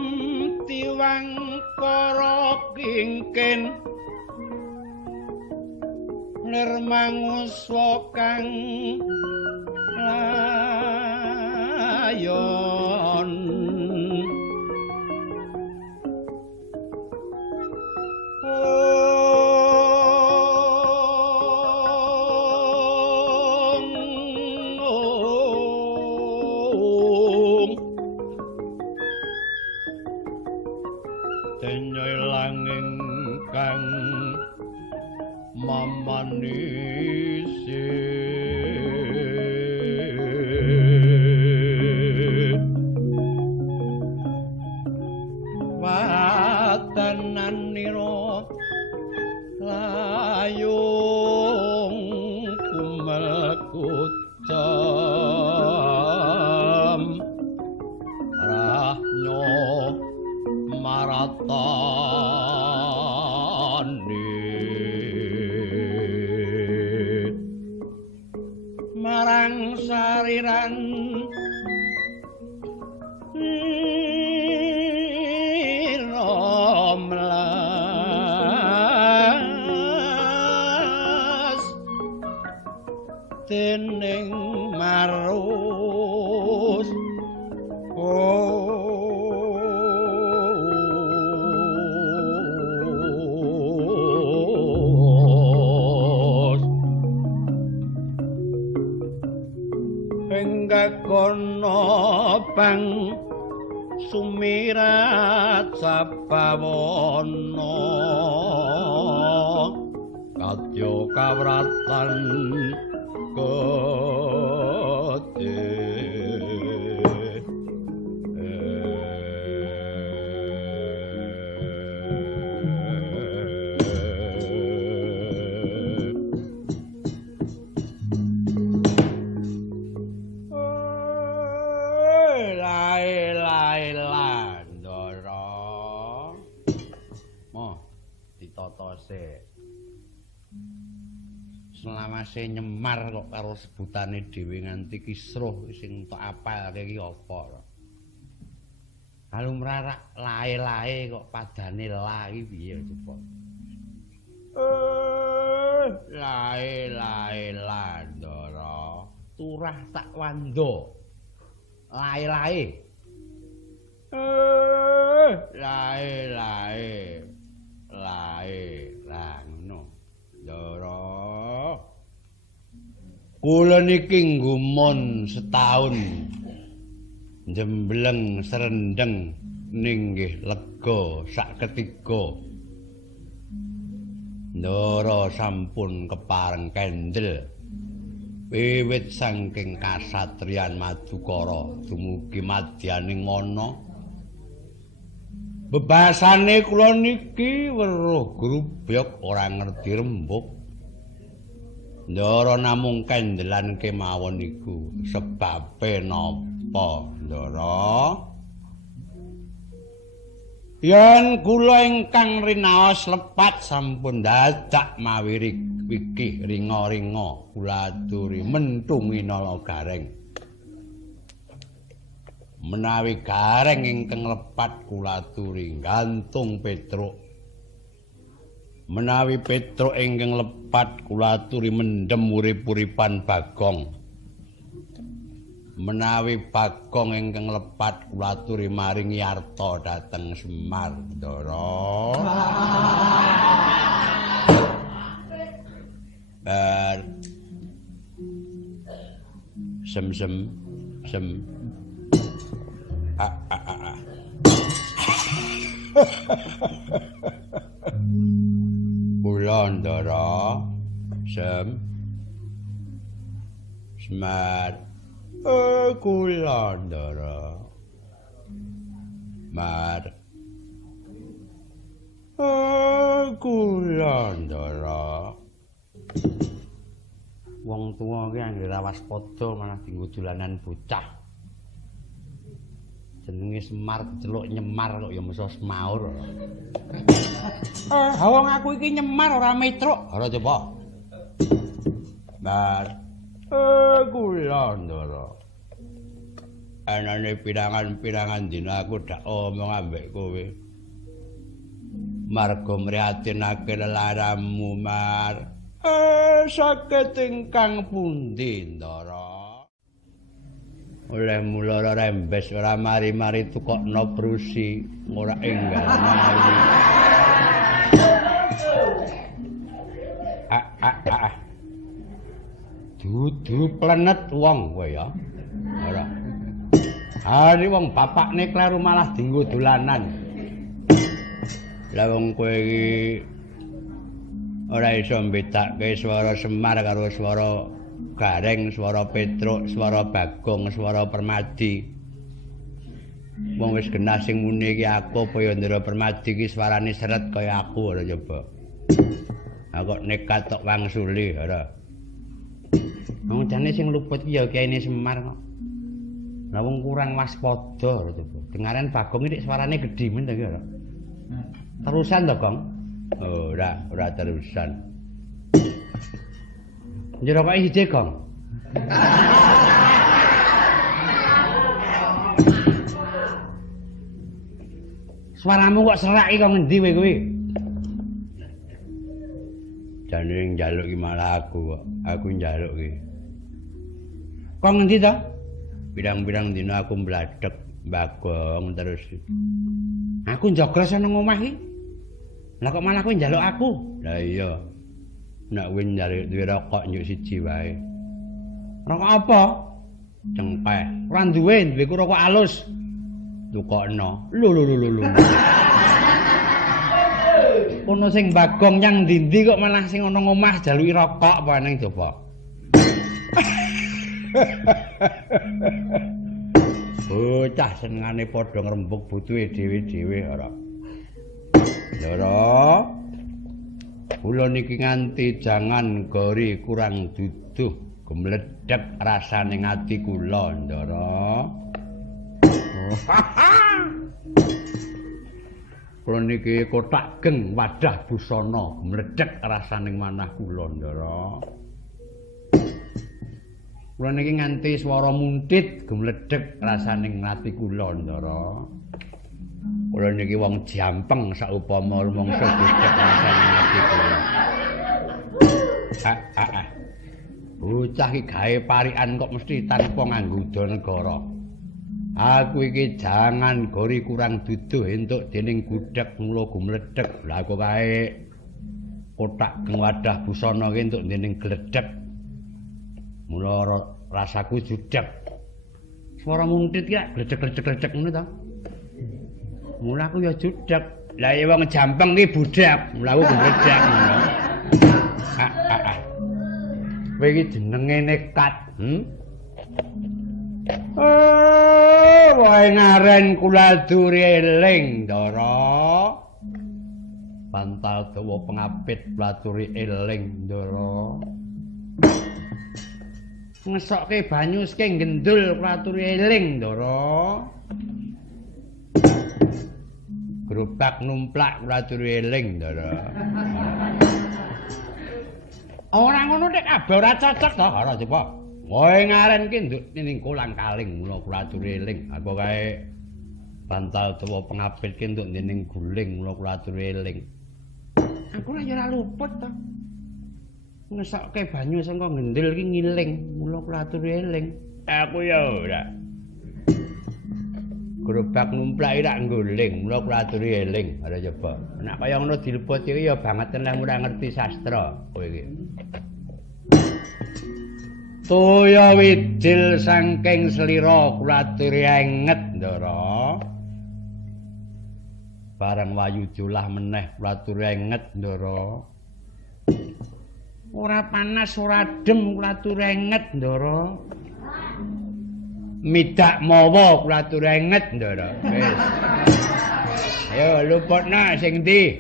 tiwang para kingken lir manguswa kang layon Denyoy langing kang mamanisi watananiro layung kumekucam rahnyo maratani marang sariran romlas dening marus kono pang sumirat sabawana kadya kawratan Selawase nyemar kok karo sebutane dhewe nganti kisruh sing tok apalke iki apa. Kalumrarak lae-lae kok padane la iki piye coba. Lae-lae landara turah tak wando. Lae-lae. Lae-lae. Lae lah ngono. Ndara kula niki nggumun setahun njembleng serendeng ninggih lega saketika ndara sampun kepareng kendel wiwit saking kasatriyan Madukara dumugi madyaning wana bebasane kula niki weruh grubyok ora ngerti rembug Ndara namung kendelan kemawon iku sebabe napa Ndara yen kula ingkang rinaos lepat sampun dadak mawirik wikih ringa-ringa kula aturi mentungi nala gareng menawi gareng ingkang lepat kula aturi gantung Petruk menawi Petruk ingkang lepat kula aturi mendem urip-uripan Bagong menawi Bagong ingkang lepat kula aturi maringi arta dhateng Semar Ndara sem Kula Ndara Semar kula Ndara Mar kula Ndara wong tuwa ki anggere waspada malah dienggo dolanan bocah jenenge Semar celuk nyemar kok ya mesti semaur wong aku iki nyemar ora Metruk ora coba Mar kula Ndara anane pirangan-pirangan dina aku dak omong ambek kowe. Marga mrihatinake lelaramu Mar. Saged ingkang pundi Ndara? Oleh mula rembes ora mari-mari tukokno prusi ora enggal mari. Dudu plenet wong kowe ya. Ora. Hari wong bapakne kleru malah dienggo dolanan. Lah wong kowe iki ora iso mbedakake swara Semar karo swara Gareng, swara Petruk, swara Bagong, swara Permadi. Wong wis genah sing muni iki aku apa ya Ndara Permadi iki swarane seret kaya aku ora coba. Aku nekat tok wangsuli ora. Wong jane sing luput iki ya Kyai Semar kok. Lah wong kurang waspada ora coba. Dengaren Bagong iki swarane gedhi men ta iki ora. Terusan to, Gong? Oh, ora terusan. Njero kok hije, Gong? Suaramu kok serak iki kok ngendi kowe kuwi? Jane njaluk iki malah aku kok. Aku njaluk iki. Kok ngendi to? Pirang-pirang dina aku mbladek Bagong terus. Aku njogros nang omah iki. Lah kok malah kowe njaluk aku? Lah iya. Nek kowe njaluk duwe rokok njuk siji wae. Rokok apa? Cengkeh. Ora duwe ku rokok alus. Tukokno. Lho. Ono sing Bagong nyang ndi kok malah sing ana omah jaluki rokok apa nang coba? Bocah senengane padha ngrembug butuhe dhewe-dhewe ora. Ndara. Kula niki nganti jangan gori kurang duduh gemledhek rasane ati kula, Ndara. Kula niki kotak geng wadah busana mledhek rasane manah kula, Ndara. Kula niki nganti swara muntit gemledhek rasane ati kula, Ndara. Kula niki wong jampeng saupama rumangsa gedhek rasane ati kula. Bocah iki gawe parikan kok mesti tanpa nganggo negara. Aku iki jangan gori kurang duduh entuk dening gudhek mula gumledhek. Lah kok kae kotak wadah busana ki entuk dening gledhek. Mula rasaku judhek. Swara muntit ki gledhek-gledhek ngono ta. Mula aku ya judhek. Lah ya wong jampeng ki budhek, mula aku gledhek ngono. Kowe iki jenenge nekat, wae ngaren kula duri eling, Ndara. Bantal dawa pengapit platuri eling, Ndara. Ngesokke banyu seke gendul platuri eling, Ndara. Gerobak numplak platuri eling, Ndara. Ora ngono nek kabeh ora cocok to, ora coba. Wae ngaren ki nduk ning kolang kaling mula kula aturi eling. Aku kae bantal dawa pengapit ki nduk ning guling mula kula aturi eling. Aku ora luput to. Ngesokke banyu saka gendil ki ngiling mula kula aturi eling. Aku ya ora. Gerobak numplak rak ngguling mula kula aturi eling. Ora coba. Nek kaya ngono dilebot iki ya banget nek ora ngerti sastra kowe iki. Toya wijil saking slira kula aturi enget, Ndara. Bareng wayu julah meneh kula aturi enget, Ndara. Ora panas ora adem kula aturi enget, Ndara. Midak mawa kula aturi enget, Ndara. Wis. Ayo luputna sing ndi?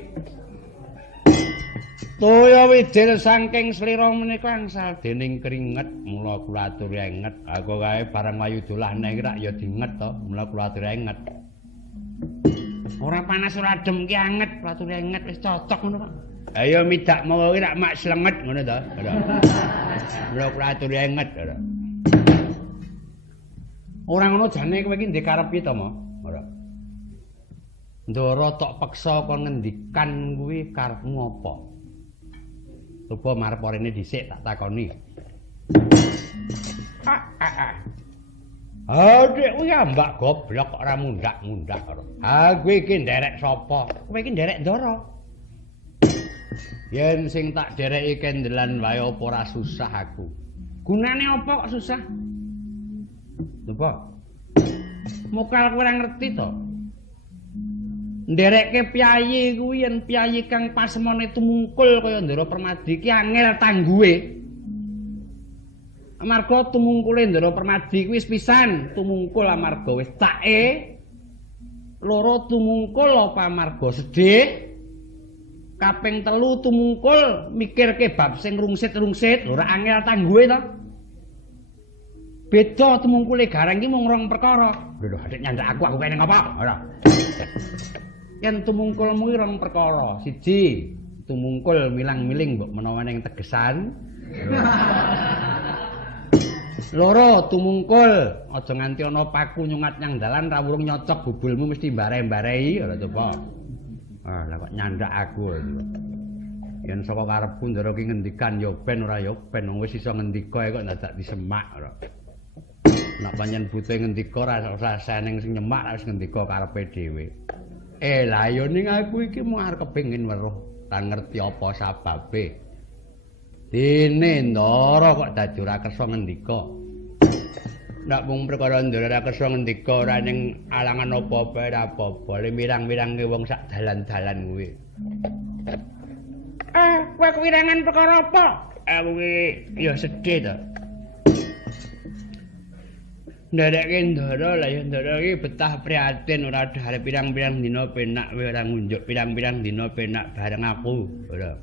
Toya wijil saking slira menika angsal dening keringet mula kula aturi enget. Aku kae barang wayu dolah neng rak ya dinget to, mula kula aturi enget. Ora panas ora adem ki anget, kula aturi enget wis cocok ngono kok. Ayo midak mawa ki rak mak slenget ngono to. Mula kula aturi enget. Ora ngono jane kowe iki ndek karep piye to, Mo? Ora. Ndara tok peksa kon ngendikan kuwi karepmu apa? Coba marep rene dhisik tak takoni. Dek kuwi ambak goblok kok ora mundak-mundak karo. Kowe iki nderek sapa? Kowe iki nderek Ndara. Yen sing tak dereki kendelan wae apa ora susah aku. Gunane apa kok susah? Coba. Mokal kowe ora ngerti to. Nderekke piyayi kuwi yen piyayi kang pasemone tumungkul kaya Ndara Permadi ki angel tangguhe. Amarga tumungkule Ndara Permadi kuwi wis pisan tumungkul amarga wis take. Loro tumungkul apa amarga sedih. Kaping 3 tumungkul mikirke bab sing rungsit-rungsit, ora angel tangguhe to. Beda tumungkule gareng iki mung rong perkara. Lho adik nyandak aku kene ngapa? Ora. Yen tumungkulmu iki rong perkara. Siji, tumungkul milang-miling mbok menawa ning tegesan. Loro, tumungkul aja nganti ana paku nyungat nyang dalan ra wurung nyocok bubulmu mesti mbare-mbarei ora coba. Lah kok nyandak aku. Yen saka karepku Ndara ki ngendikan ya ben ora ya ben wis iso ngendika kok dadak disemak ora. Nek pancen butuhe ngendika ora seneng sing nyemak wis ngendika karepe dhewe. Lah ya ning aku iki mung arep kepengin weruh tan ngerti apa sababe. Dene Ndara kok dadi ora kersa ngendika. Nek mung perkara Ndara ora kersa ngendika ora ning alangan apa-apa ora apa-apa. Le mirang-mirange wong sak dalan-dalan kuwi. Kowe kewirangan perkara apa? Aku ki ya sedih to. Nderekke Ndara lah ya Ndara iki betah prihatin ora ada pirang-pirang dina penak kowe ora ngunjuk pirang-pirang dina penak bareng aku. Ora.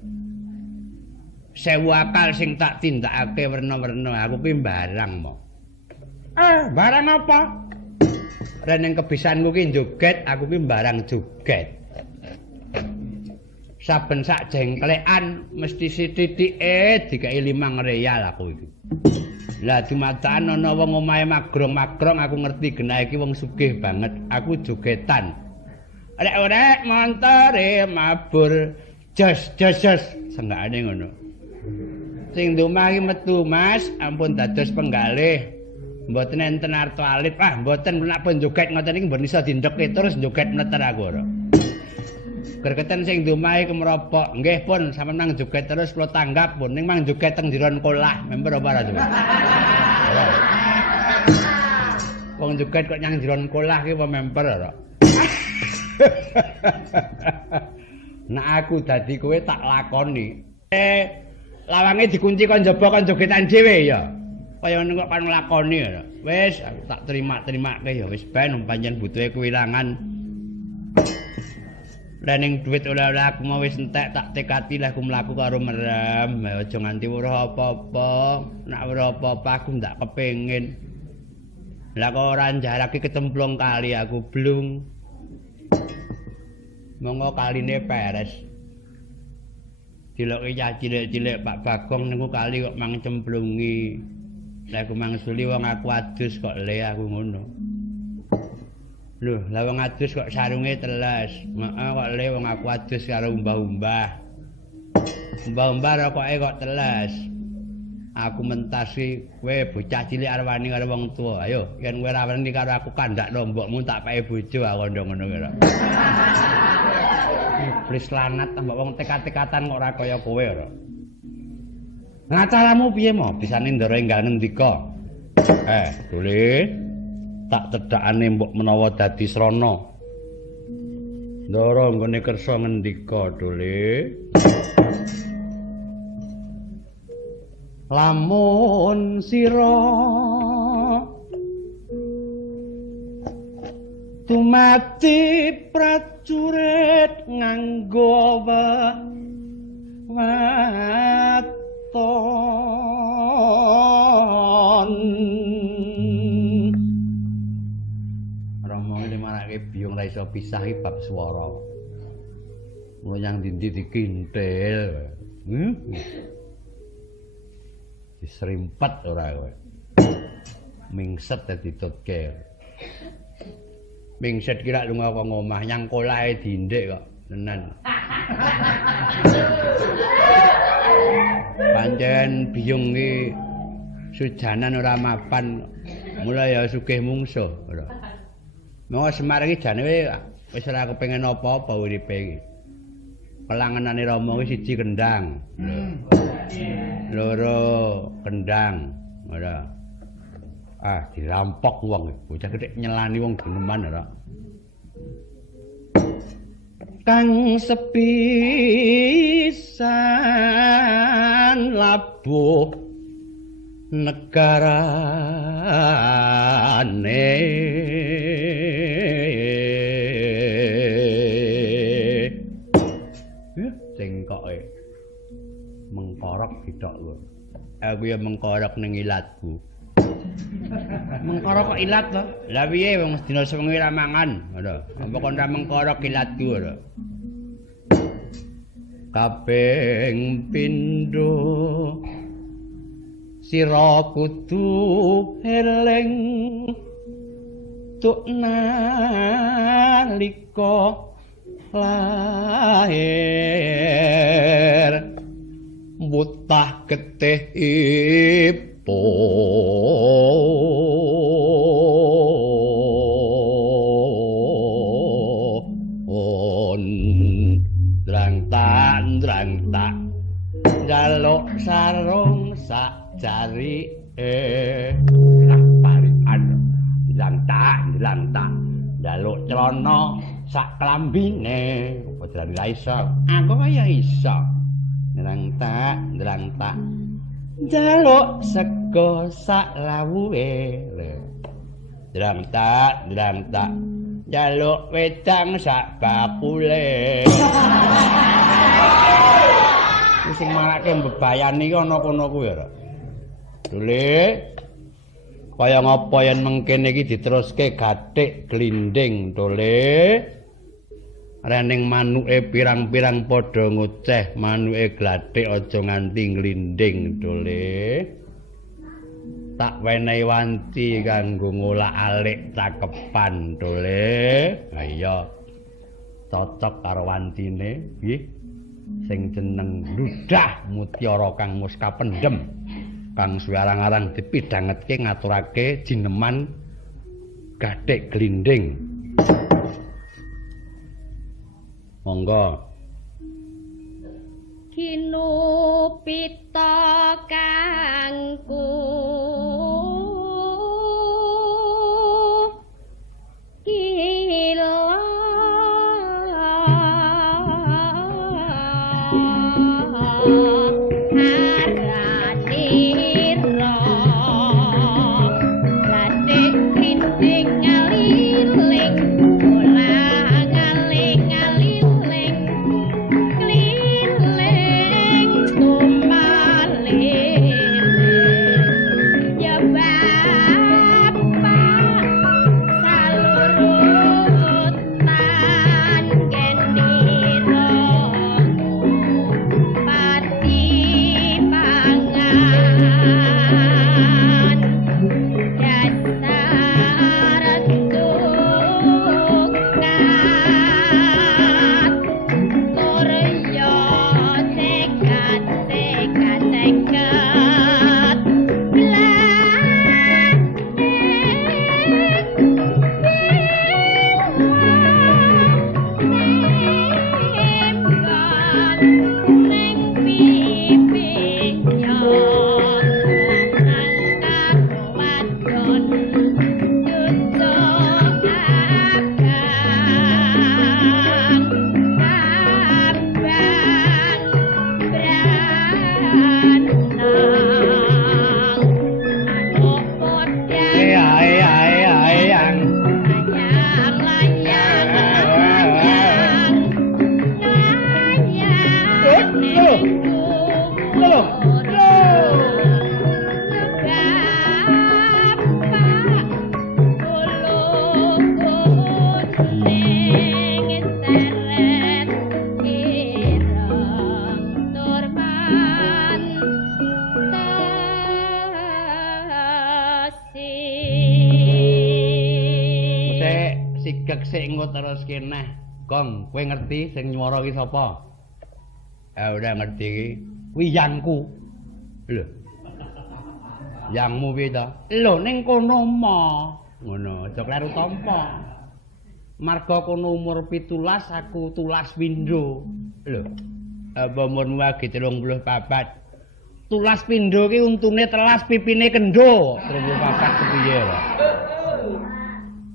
Sewu akal sing tak tindakake werna-werna aku ki barang mo. Barang apa? Reneng kebisanku ki joget, aku ki barang joget. Saben sak jengklekan mesti sithithike dikai 5 real aku iki. Lah dumadakan ana wong omahe magrong-magrong aku ngerti genah iki wong sugih banget. Aku jogetan. Rek-rek montore mabur jos-jos senggane ngono. Sing ndumah iki metu Mas, ampun dados penggalih. Mboten enten arto alit. Mboten nek pun joget ngoten iki mboten iso dindheke terus joget mleter aku ora. Gregeten sing ndumah iki kemropok. Nggih pun sampeyan nang joget terus kula tanggap pun ning mang joget teng jeron kolah. Member apa ora coba? Wong joget kok nyang jeron kolah iki apa member ora? Nek aku dadi kowe tak lakoni. Lawange dikunci kon njaba kon jogetan dhewe ya. Kaya ngono kok kan nglakoni ya. Wis aku tak terima-terimake ya wis ben pancen butuhe kewirangan. Lah ning dhuwit oleh-oleh aku mau wis entek tak tekati lah aku mlaku karo merem. Aja nganti weruh apa-apa. Nek weruh apa-apa aku ndak kepengin. Lah kok ora njarake ketemplung kali aku blung. Monggo kaline peres. Diloki cah cilik-cilik Pak Bagong niku kali kok mang cemplungi. Lah aku mangsuli wong aku adus kok le aku ngono. Lho, lah wong adus kok sarunge teles. Heeh kok le wong aku adus karo umbah-umbah. Umbah-umbah rokoke kok teles. Aku mentasi kowe bocah cilik arep wani karo wong tuwa. Ayo, yen kowe ora wani karo aku kandak lombokmu tak pae bojo aku ngono kira. Iblis lanat tambah wong tekat-tekatan kok ora kaya kowe ora. Ngacaramu piye mo? Bisane Ndara enggal ngendika. Dole tak tedhakane mbok menawa dadi srana. Ndara nggone kersa ngendika, Dole. Lamun sira tumati prajurit nganggo waton romonge marake biyung ra iso pisah iki bab swara ngono yang ndi dikintil diserimpet ora kowe mingset ditutke. Mingset ki rak lunga kok omah nyang kolahe dindek kok tenan. Pancen biyung ki sujanan ora mapan, mulai ya sugih mungsuh. Mengko Semar iki jane wis ora kepengin apa-apa uripe iki. Kelangenane Rama ki siji kendhang. Loro kendhang. Ora. Ah, dirampok wong. Bocah gedhe nyelani wong geneman ora. Kang sepisan labuh negarane cengkoke mengkorok gitok lho. Aku ya mengkorok ning ilatku. mengkorok kok ilat to. Lah piye wong dina sewengi ra mangan, ngono. Apa kon ra mengkorok ilatku ngono. Kaping pindho sira kudu eling tuk nalika lahir butah getih ipun drang tak jaluk sarung sak jarike parikan drang tak jaluk celana sak klambine apa jan ra iso aku kaya iso drang tak jaluk sego sak lawuhe drang tak jaluk wedang sak bakule sing marake mbebayani iki ana kono kuwi ora Dule kaya ngapa yen mengkene iki diteruske gathik glinding Dule rening manuke pirang-pirang padha ngoceh manuke glathik aja nganti glinding Dule tak wenehi wanti kanggo ngolak-alik cakepan Dule ha iya cocok karo wantine nggih sing jeneng Ludah Mutiara kang mus kapendhem kang suwarang-arang dipidhangetke ngaturake jineman gathik glinding monggo kinupita kangku gegsik engko terus keneh. Gong, kowe ngerti sing nyuwara ki sapa? Ora ngerti iki. Kuwi yangku. Lho. Yangmu piye ta? Lho ning kono mo. Ngono, aja kleru tampa. Marga kono umur 17 aku 13 pindho. Lho. Apa umurmu lagi 34? 13 pindho ki untune 13 pipine kendho. 34 kepiye lho.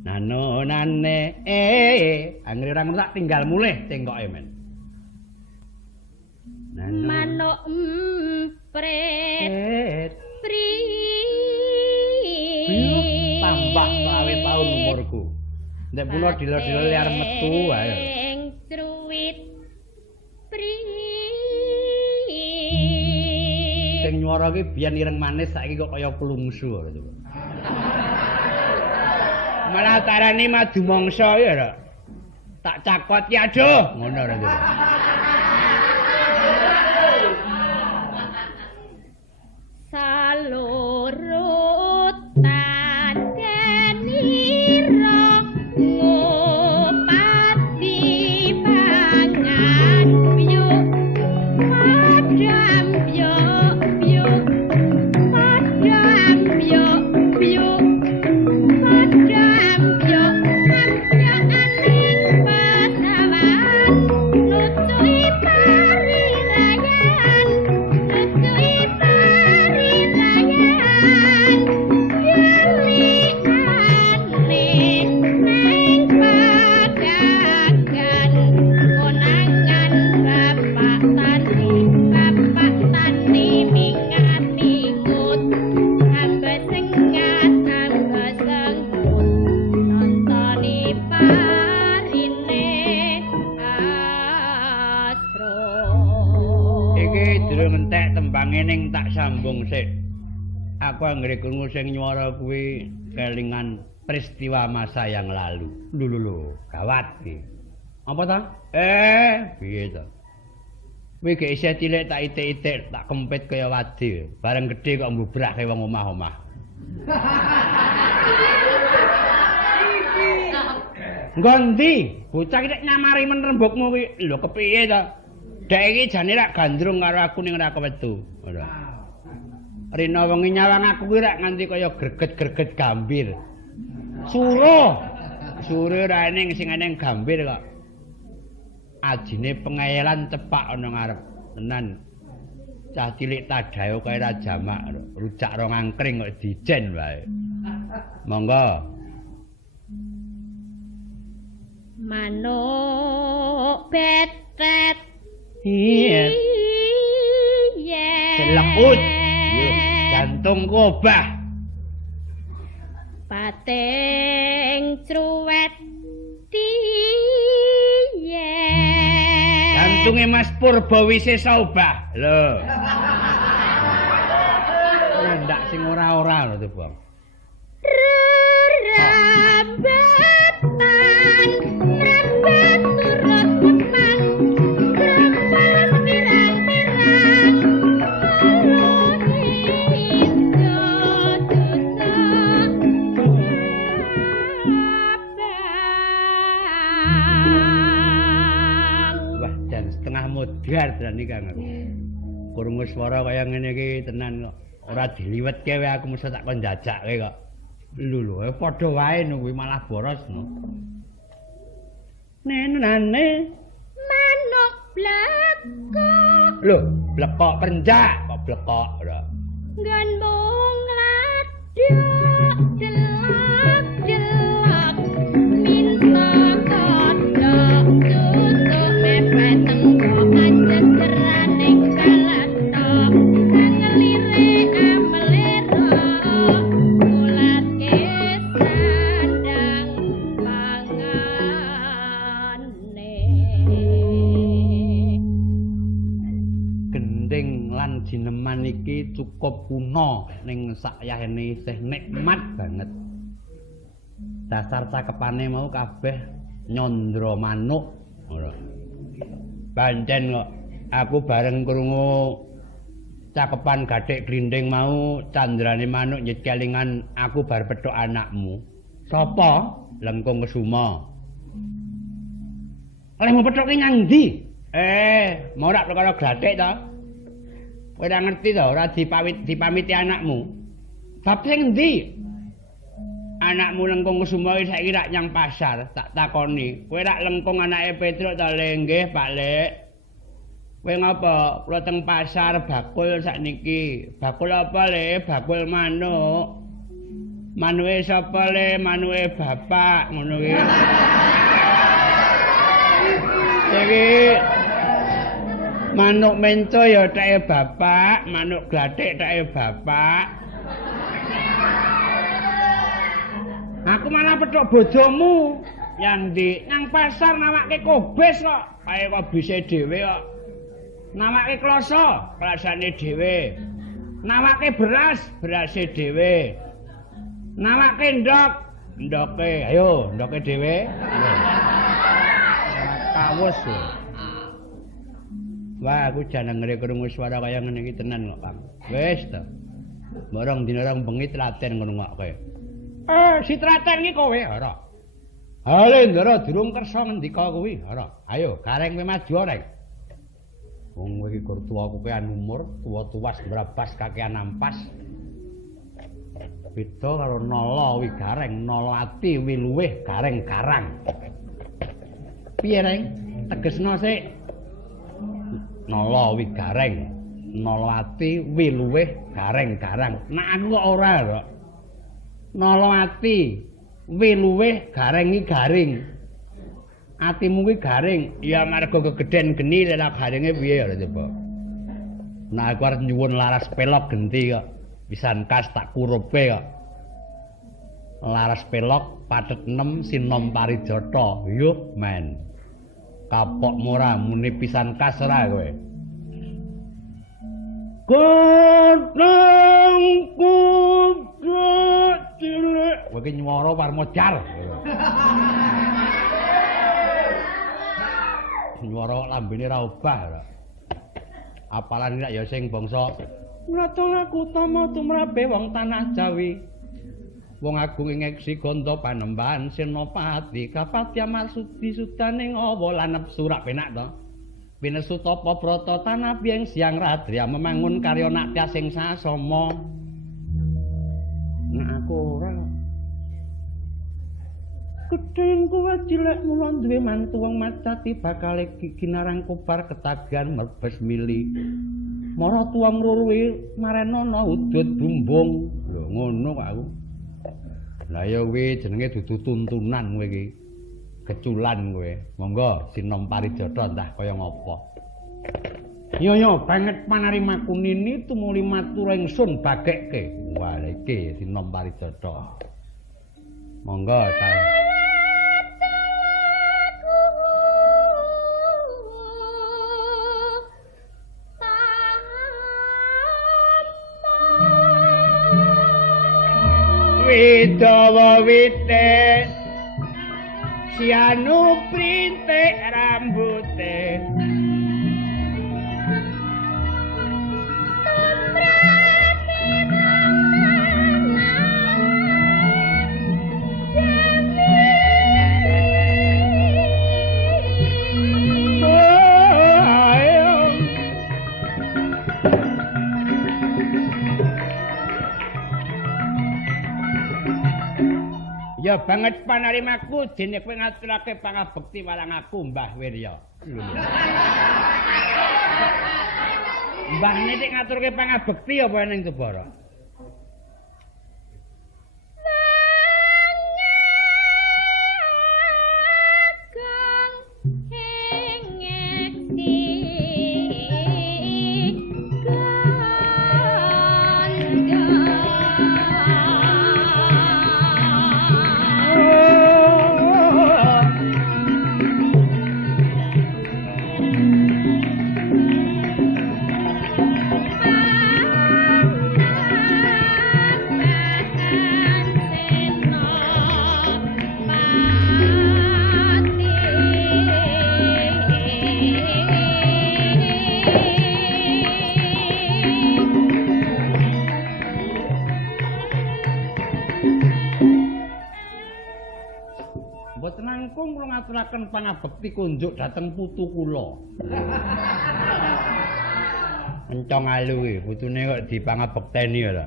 Nanonane anggere ora ngerti tinggal mulih tengkoke men. Manuk pret tambah 20 tahun umurku. Nek pula dilo-dilo liar metu ae. Truwit Sing nyuwara ki biyen ireng manis saiki kok kaya plungsu gitu. Malah tarani madu mangsa ya lho. Tak cakot ki aduh, ngono ora gitu. Salurut tandenira ngopati pangan yuk padam yuk padam yuk padam yuk aning pasawan nutuhi parirayan nutuhi ning tak sambung sik. Aku anggere krungu sing nyuwara kuwi kelingan peristiwa masa yang lalu. Lho, gawat iki. Apa ta? Piye ta? Kuwi gek isih cilik tak itik-itik, tak kempit kaya wadi. Bareng gedhe kok mbubrahke wong omah-omah. Gondi, bocah iki nyamari men rembugmu kuwi. Lho kepiye ta? Dek iki jane rak gandrung karo aku ning ora kewetu. Ora. Rina wengi nyawang aku kuwi rak nganti kaya greget-greget gambir. Suruh ora ning sing eneng gambir kok. Ajine pengayelan cepak ana ngarep. Tenan. Cah cilik tadayo kaya ra jamak. Rujak rong angkring kok dijen wae. Monggo. Manuk betet. Iya. Selembut. Yo, jantung kobah. Pating cruwet Jantunge Mas Purba Wisesa obah. Lho. Ndak sing ora-ora lho, Bang. Rambatan rambat turut kepang grempal pirang-pirang wah, dan setengah modar berani Kang aku. Krungu swara kaya ngene iki tenan kok. Ora diliwetke wae aku mesti tak kon jajakke kok. Lho padha wae kuwi malah boros no. Nenane manuk blekok. Lho, blekok perenjak kok blekok ora. Nggon mung ladok delak-delak minta kodhok tutut mepet tenggokan jejeraning kalathok ngelire amelero ulatke sandang pangane Gending lan jineman iki cukup kuno ning sakyahene isih nikmat banget. Dasar cakepane mau kabeh nyandra manuk. Ora. Pancen kok aku bareng krungu cakepan gathik glinding mau candrane manuk nyit kelingan aku bar pethuk anakmu. Sapa? Lengkung Kesuma. Lemu petruk ki nyang ndi? Mau rak perkara glathik to. Kowe ora ngerti to, ora dipamiti anakmu. Bab sing endi? Anakmu Lengkung Kusuma iki saiki rak nyang pasar, tak takoni. Kowe rak Lengkung anake Petruk to? Nggih, Pak Lek. Kowe ngapa? Kula teng pasar bakul sakniki. Bakul apa, Le? Bakul manuk. Manuke sapa, Le? Manuke bapak ngono iki. Iki manuk menco ya teke bapak, manuk glathik teke bapak. Aku malah petuk bojomu. Yang ndi? Nang pasar nawake kobes kok. Kae kobise dhewe kok. Nawake kloso, klasane dhewe. Nawake beras, berase dhewe. Nawake ndok, ndoke. Ayo, ndoke dhewe. Kawus. Wah, aku jangan ngeri krungu suara kaya ngene iki tenan kok, Kang. Wis to. Barang dina rong bengi telaten ngrungokke. Si telaten iki kowe ora. Hale, Ndara durung kersa ngendika kuwi, ora. Ayo, gareng kowe maju rek. Wong kowe iki gur tuwa kukean umur, tuwa-tuwas brabas kakean ampas. Beda karo nala wi gareng, nala ati wi luweh gareng karang. Piye, Reng? Tegesno sik. Nala wi gareng, nala ati wi luweh gareng-garang. Nek aku kok ora kok. Nala ati wi luweh garengi garing. Atimu kuwi garing, ya marga kegeden geni lek garenge piye ya coba. Nek aku arep nyuwun laras pelok genti kok. Pisan kas tak kurupe kok. Laras pelok pathet 6 sinom parijata. Yuh, men. Kapok mora muni pisan kas ora kowe. Godhong kudu cilik. Kowe iki nyuwara parmojar. Nyuwara lambene ra obah. Apalan nek ya sing bangsa Ratanaku utama tumrape wong tanah Jawi. Wong agung ing eksi ganda panembahan Senopati kapatya maksudi sudaning awa lan nepsu rak penak to. Pinesu tapa brata tanah pieng siang radya memangun karya natya sing sasama. Nek aku ora. Gedhen kuwi cilik mula duwe mantu wong macati bakal ginarang kopar ketagihan merbes mili. Mara tuwa mruruwe marenana udut bumbung. Lho ngono kok aku. Lah ya kuwi jenenge dudu tuntunan kowe iki. Keculan kowe. Monggo sinom parijata entah kaya ngapa. Yo banget panarimaku nini tumuli matur ingsun bagekke. Wah iki sinom parijata. Monggo ta. Widawa wite sianu printik rambute ya banget panarimaku dene kowe ngaturake pangabekti marang aku Mbah Wirya. Mbah nek ngaturke pangabekti apa ning Jebara? langkung kula ngaturaken pangabekti kunjuk dhateng putu kula. Encong alu iki, putune kok dipangabekteni lho.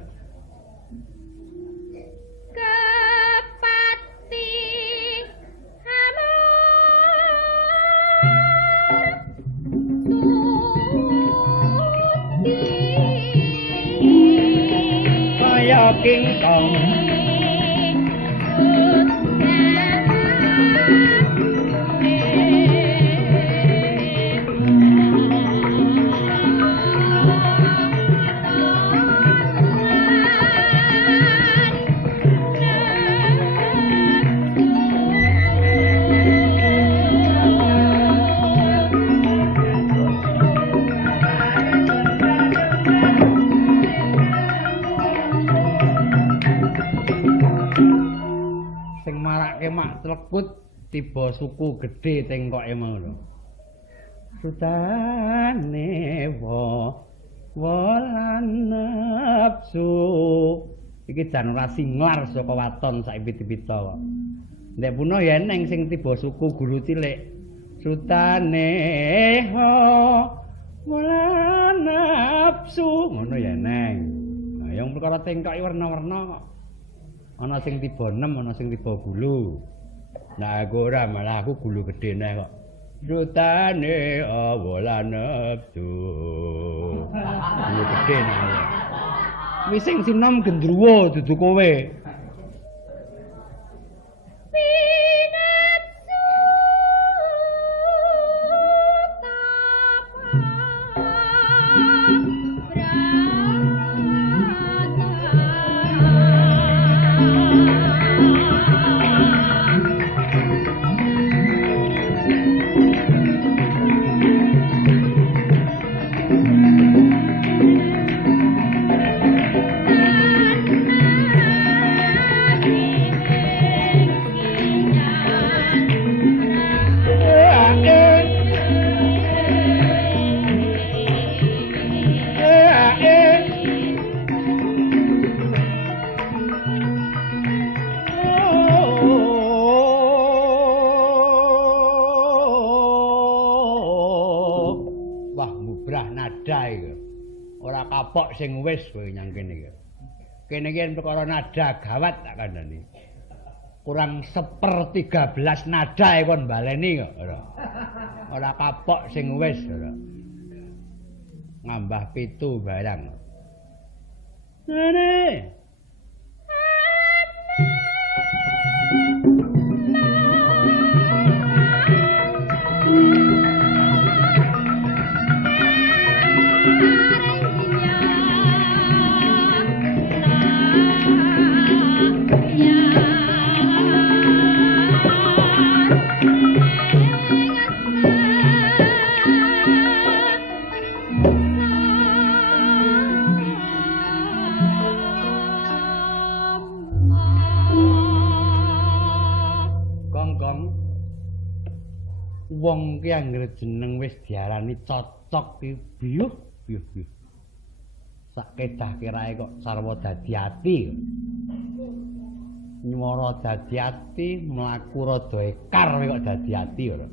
Kepati Kaya kingkong mak tleput tiba suku gedhe tengkoke mau lho. Sutane wolan nafsu. Iki jan ora singlar saka waton sak pit-pita kok. Nek puno ya eneng sing tiba suku guru cilik. Sutane wolan nafsu ngono ya eneng. Nah, yang perkara tengkoke warna-warna kok. Ana sing tiba 6, ana sing tiba gulu. Nah aku ora malah aku gulu gedhe neh kok. Rutane awalan nafsu. Gulu gedhe neh. Wis sing sinom gendruwo dudu kowe. Sing wis kowe nyang kene iki. Kene iki perkara nada gawat tak kandhani. Kurang 1/13 nada e kon baleni kok ora. Ora kapok sing wis ora. Ngambah 7 barang. Ngene. Wong ki anggere jeneng wis diarani cocok ki biyuh. Sak kedah kirae kok sarwa dadi ati. Nyuwara dadi ati, mlaku rada ekar kok dadi ati ora.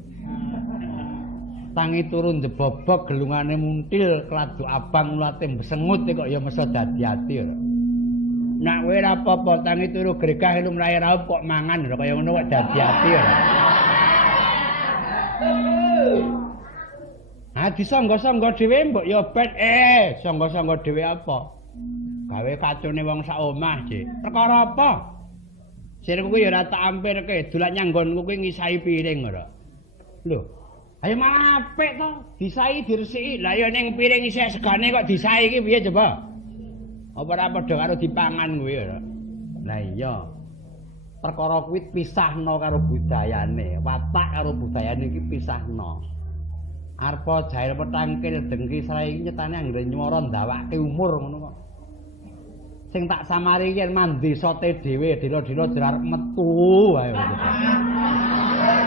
Tangi turun jebobok gelungane muntil keladu abang mulate besengut kok ya mesa dadi ati ora. Nek kowe ora apa-apa tangi turu gregah lumrahe raup kok mangan ora kaya ngono kok dadi ati ora. Disangga-sangga dhewe mbok ya bet sangga-sangga dhewe apa? Gawe kacone wong sak omah, Dik. Perkara apa? Sire kuwi ya ora tak ampirke, dolan nyanggonku kuwi ngisahi piring ora. Lho, ayo malah apik to, disahi diresiki. Lah ya ning piring isih segane kok disahi iki piye coba? Apa ora padha karo dipangan kuwi ora? Lah iya. Perkara kuwi pisahno karo budayane, watak karo budayane iki pisahno. Arpa jail petangkil dengki srae iki nyetane anggere nyuwara ndawake umur ngono kok. Sing tak samari yen mandi sote dhewe dina-dina jelar metu wae.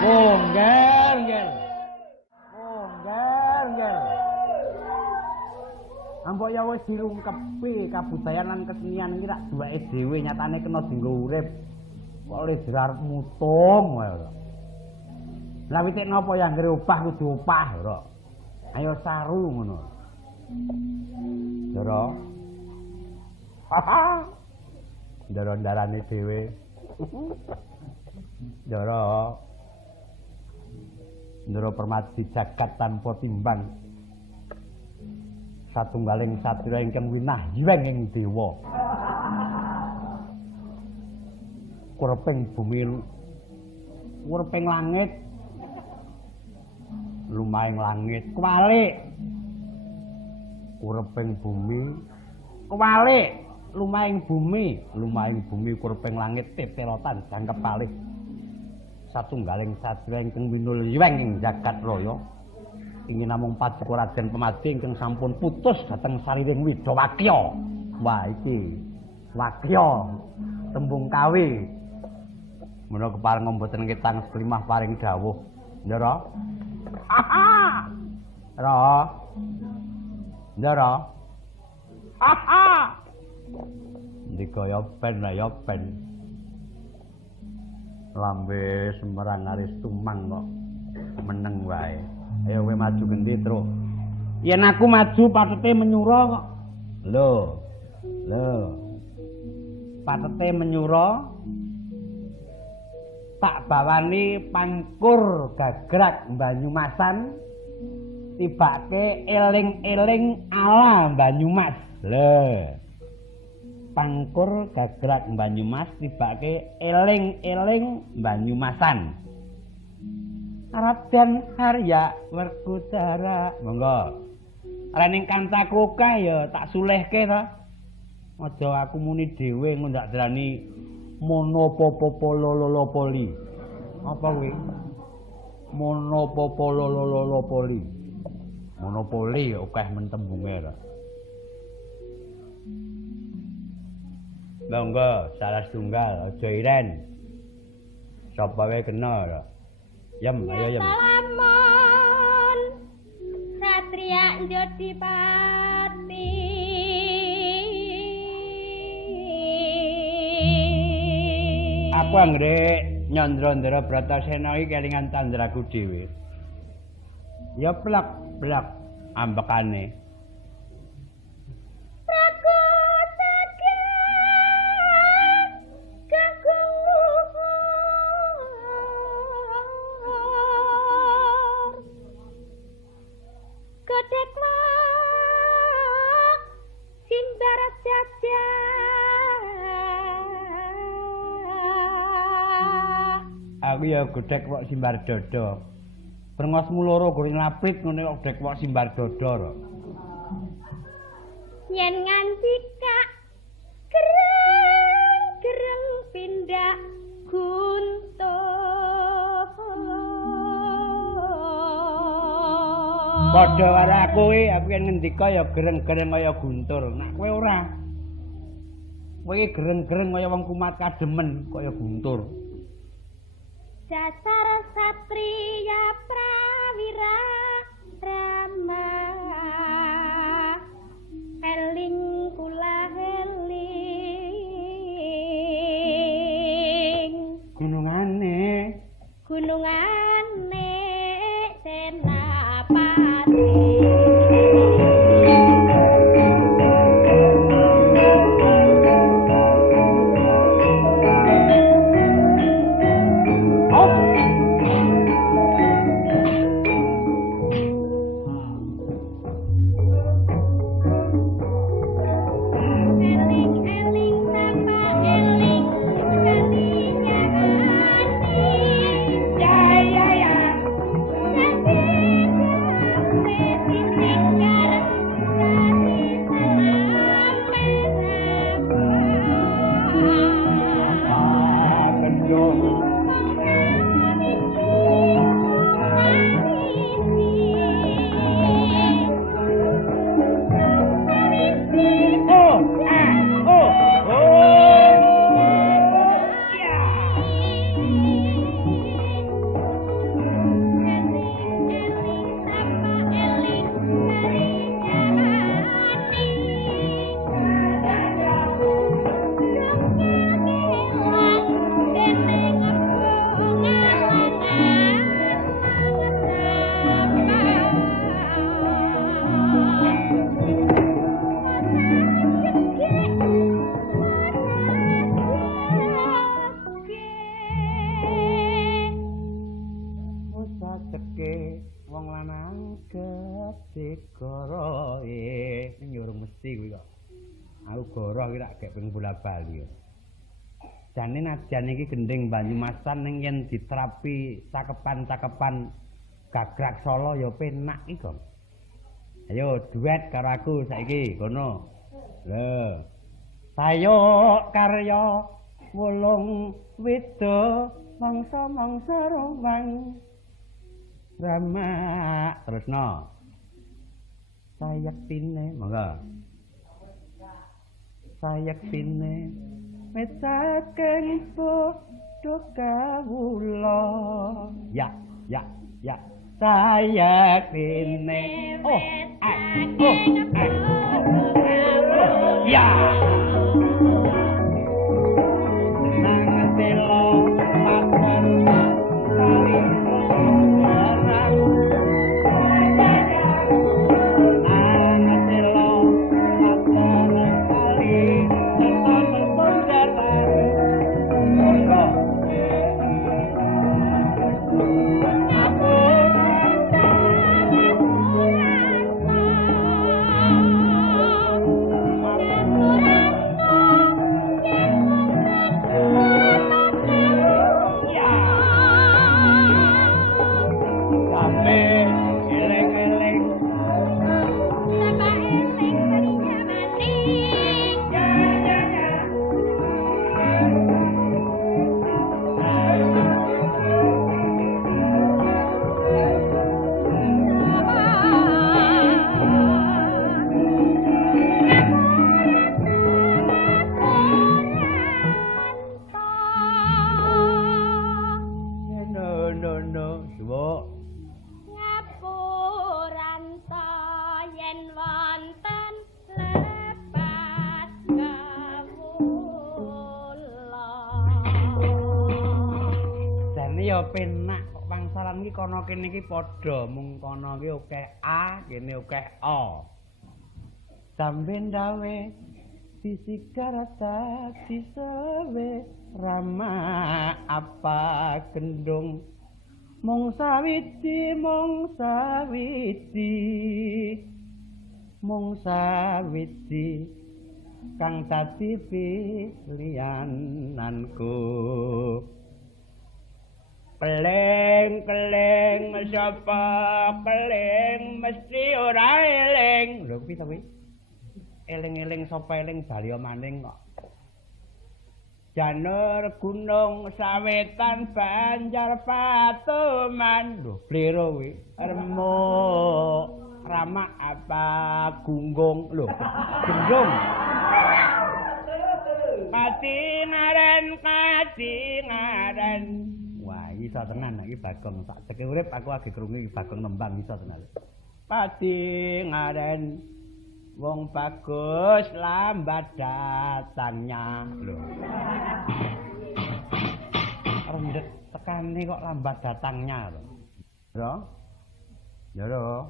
Oh, ngger. Ampun ya wis dirungkepi kabudayan lan kesenian iki rak duweke dhewe nyatane kena dienggo urip. Kok oleh jelar mutung wae. Lah witik napa yang ngre opah kudu opah, Ndara. Ayo saru ngono. Ndara. Ndara ndarane dhewe. Ndara. Ndara permati jagat tanpa timbang. Satunggaling satria ingkang winah yuweng ing dewa. Kureping bumi, kureping langit, lumahing langit, kuwalik. Kureping bumi, kuwalik, lumahing bumi, kureping langit, teterotan jangkep kalih. Satunggaling satria ingkang winul yuweng ing jagat raya. Ingin namung paduka Raden Pemadi ingkang sampun putus dhateng sariring Widawakya. Wah iki wakya tembung kawi. Menawa kepareng mboten ketang seklimah paring dawuh. Ndara. Ra. Ndara. Ndika ya ben. Lambe Semarang aris tumang kok meneng wae. Ayo kowe maju gendi, Truk. Yen aku maju patete menyura kok. Lho. Patete menyura tak bawani pangkur gagrak Banyumasan tibake eling-eling ala Banyumas. Lho. Pangkur gagrak Banyumas tibake eling-eling Banyumasan. Raden Harya Werkudara. Monggo. Rening kancaku kae ya tak sulehke to. Aja aku muni dhewe ndak drani monopopolololopoli. Apa kuwi? Monopopolololopoli. Monopoli akeh men tembunge to. Monggo salah setunggal aja iren. Sapa wae kena to. Yam, ayo yam. Salamon Satria Jodipati. Apa anggere Nyandra Bratasena iki kelingan tandraku dhewe. Ya blak ambekane. Aku ya godhek kok simbar dodo. Brengosmu loro goreng laprit ngene kok godhek kok simbar dodo. Yen ngandika gereng pindah guntur. Padha karo aku yen ngendika ya gereng-gereng kaya guntur. Nek kowe ora. Kowe iki gereng-gereng kaya wong kumat kademen kaya guntur. Dasar satriya prawira rama eling kula eling Gunungane Senapati. mesti kuwi kok. Aku goroh iki rak gek ping bola-bali. Jane najan iki gending Banyumasan ning yen diterapi cakepan-cakepan gagrak Solo ya penak iki, Gong. Ayo duet karo aku saiki kono. Lho. Sayo karya wulung weda mangsa-mangsa romang. Rama terusno. Sayak pine, monggo. Sayak pine mecaken padha kawula. Ya. Sayak pine. Ya. Nang telo maten kali barang. Nang telo maten kali barang. Penak kok pangsalan iki kono kene iki padha mung kono iki akeh A kene akeh O. Samben dawe disikarata disewe rama apa gendung mung sawiji kang dadi pilihananku. Keleng sapa keleng mesti ora eling. Lho kuwi to kuwi. Eling-eling sapa eling bali maning kok. Janur gunung sawetan banjar patuman. Lho plero kuwi. Remo rama apa gunggung. Lho gendung. Katingaran. Wah, iso tenan iki Bagong sak ceke urip aku age krungu iki Bagong nembang iso tenan. Pati ngaren wong bagus lambat datangnya lho. Rendet tekane kok lambat datangnya lho. Lho. Ya lho.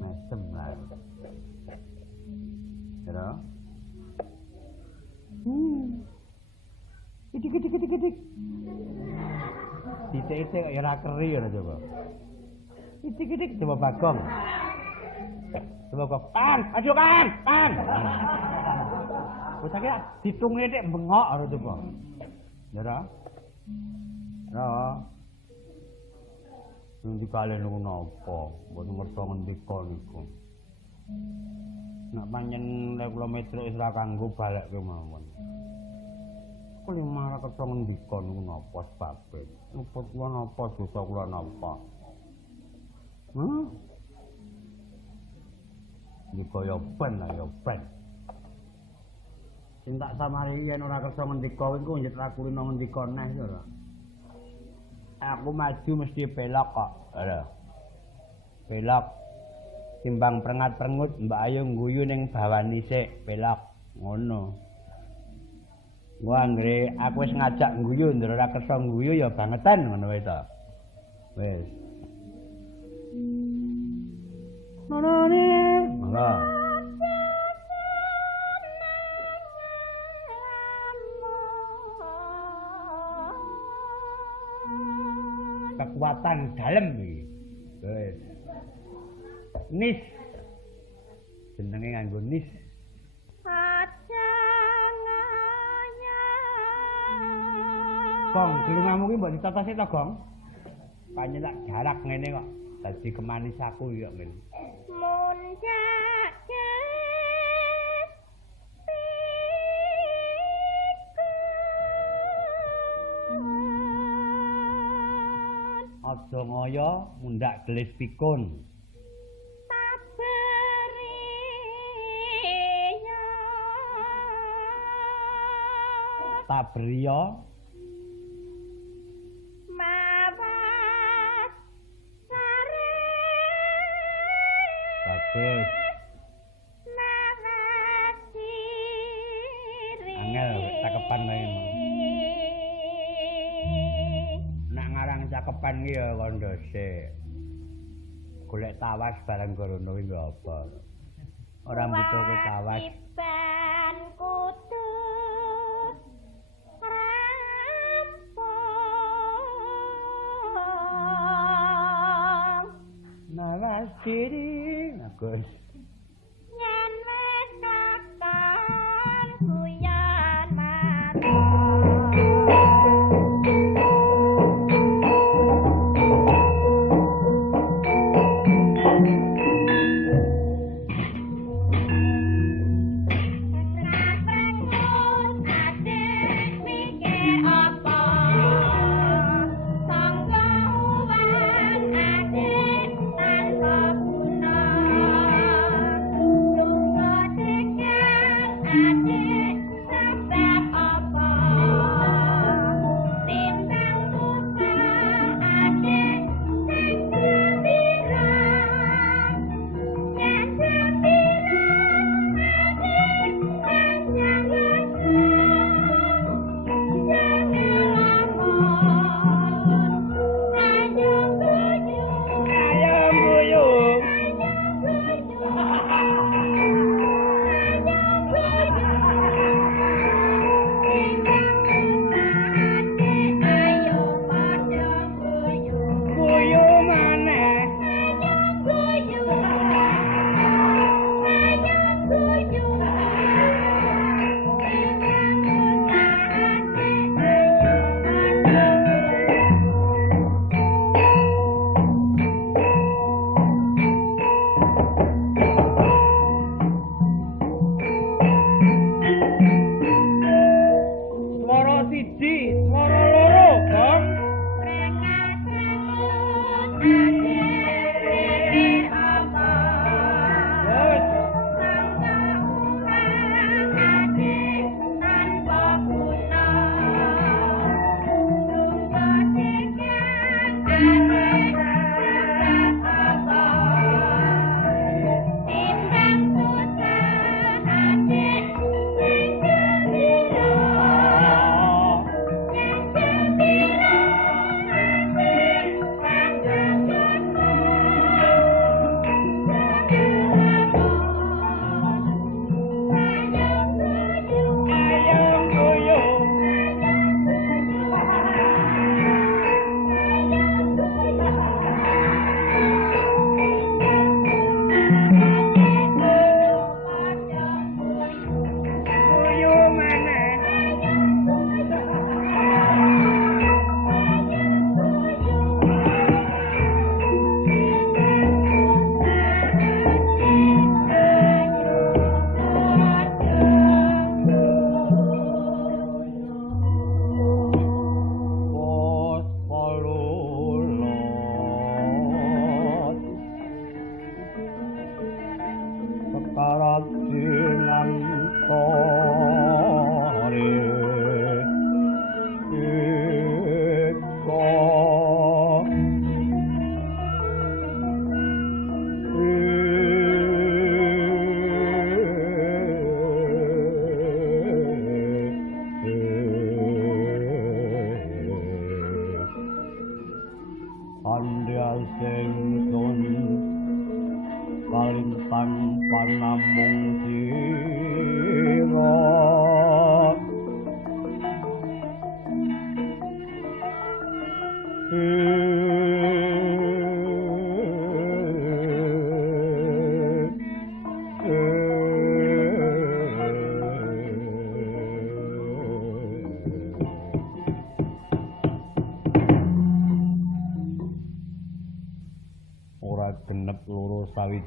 Mesem lah. Ya. Idik. Ditik-itik kok ya ora keri ora coba. Idik coba Bagong. Coba kok Kang, ayo Kang. Bocah ki ditungne nek bengok ora coba. Ya ora? Ora. Sing dikale niku napa? Mboten ngerti ngendika niku. Nek pancen lek kula metruk wis ora kanggo balik kemawon. Kula marang ketho ngendika niku napa sebabe? Napa kula napa dosa kula napa? Niku ya ben. Sing tak samari yen ora kersa ngendika iku njet ra kulino ngendika neh ora. Aku maju mesti belok kok. Lho. Belok. Timbang prengat-prengut Mbak Ayu ngguyu ning bawani sik, belok. Ngono. Wah, anggere aku wis ngajak ngguyu, ndara ora kersa ngguyu ya bangetan ngono wae to. Wis. Nonone. Monggo. Kekuatan dalem iki. Wis. nis. Jenenge nganggo nis. aja ngayang Gong, di rumahmu ki mbok ditotose to, Gong? Kayane tak jarak ngene kok. Dadi kemanis aku ya ngene. munjak Aja ngoyo mundak gelis pikun. Tabriya mawas sare bagus. mawas diri Angel cakepan wae. Nak ngarang cakepan ki ya kandha sik. Golek tawas bareng gorono kuwi nggo apa? Ora mbutuhke tawas. Wajiban kudu rampung Nawas diri. Bagus. yen wis kakan guyon mati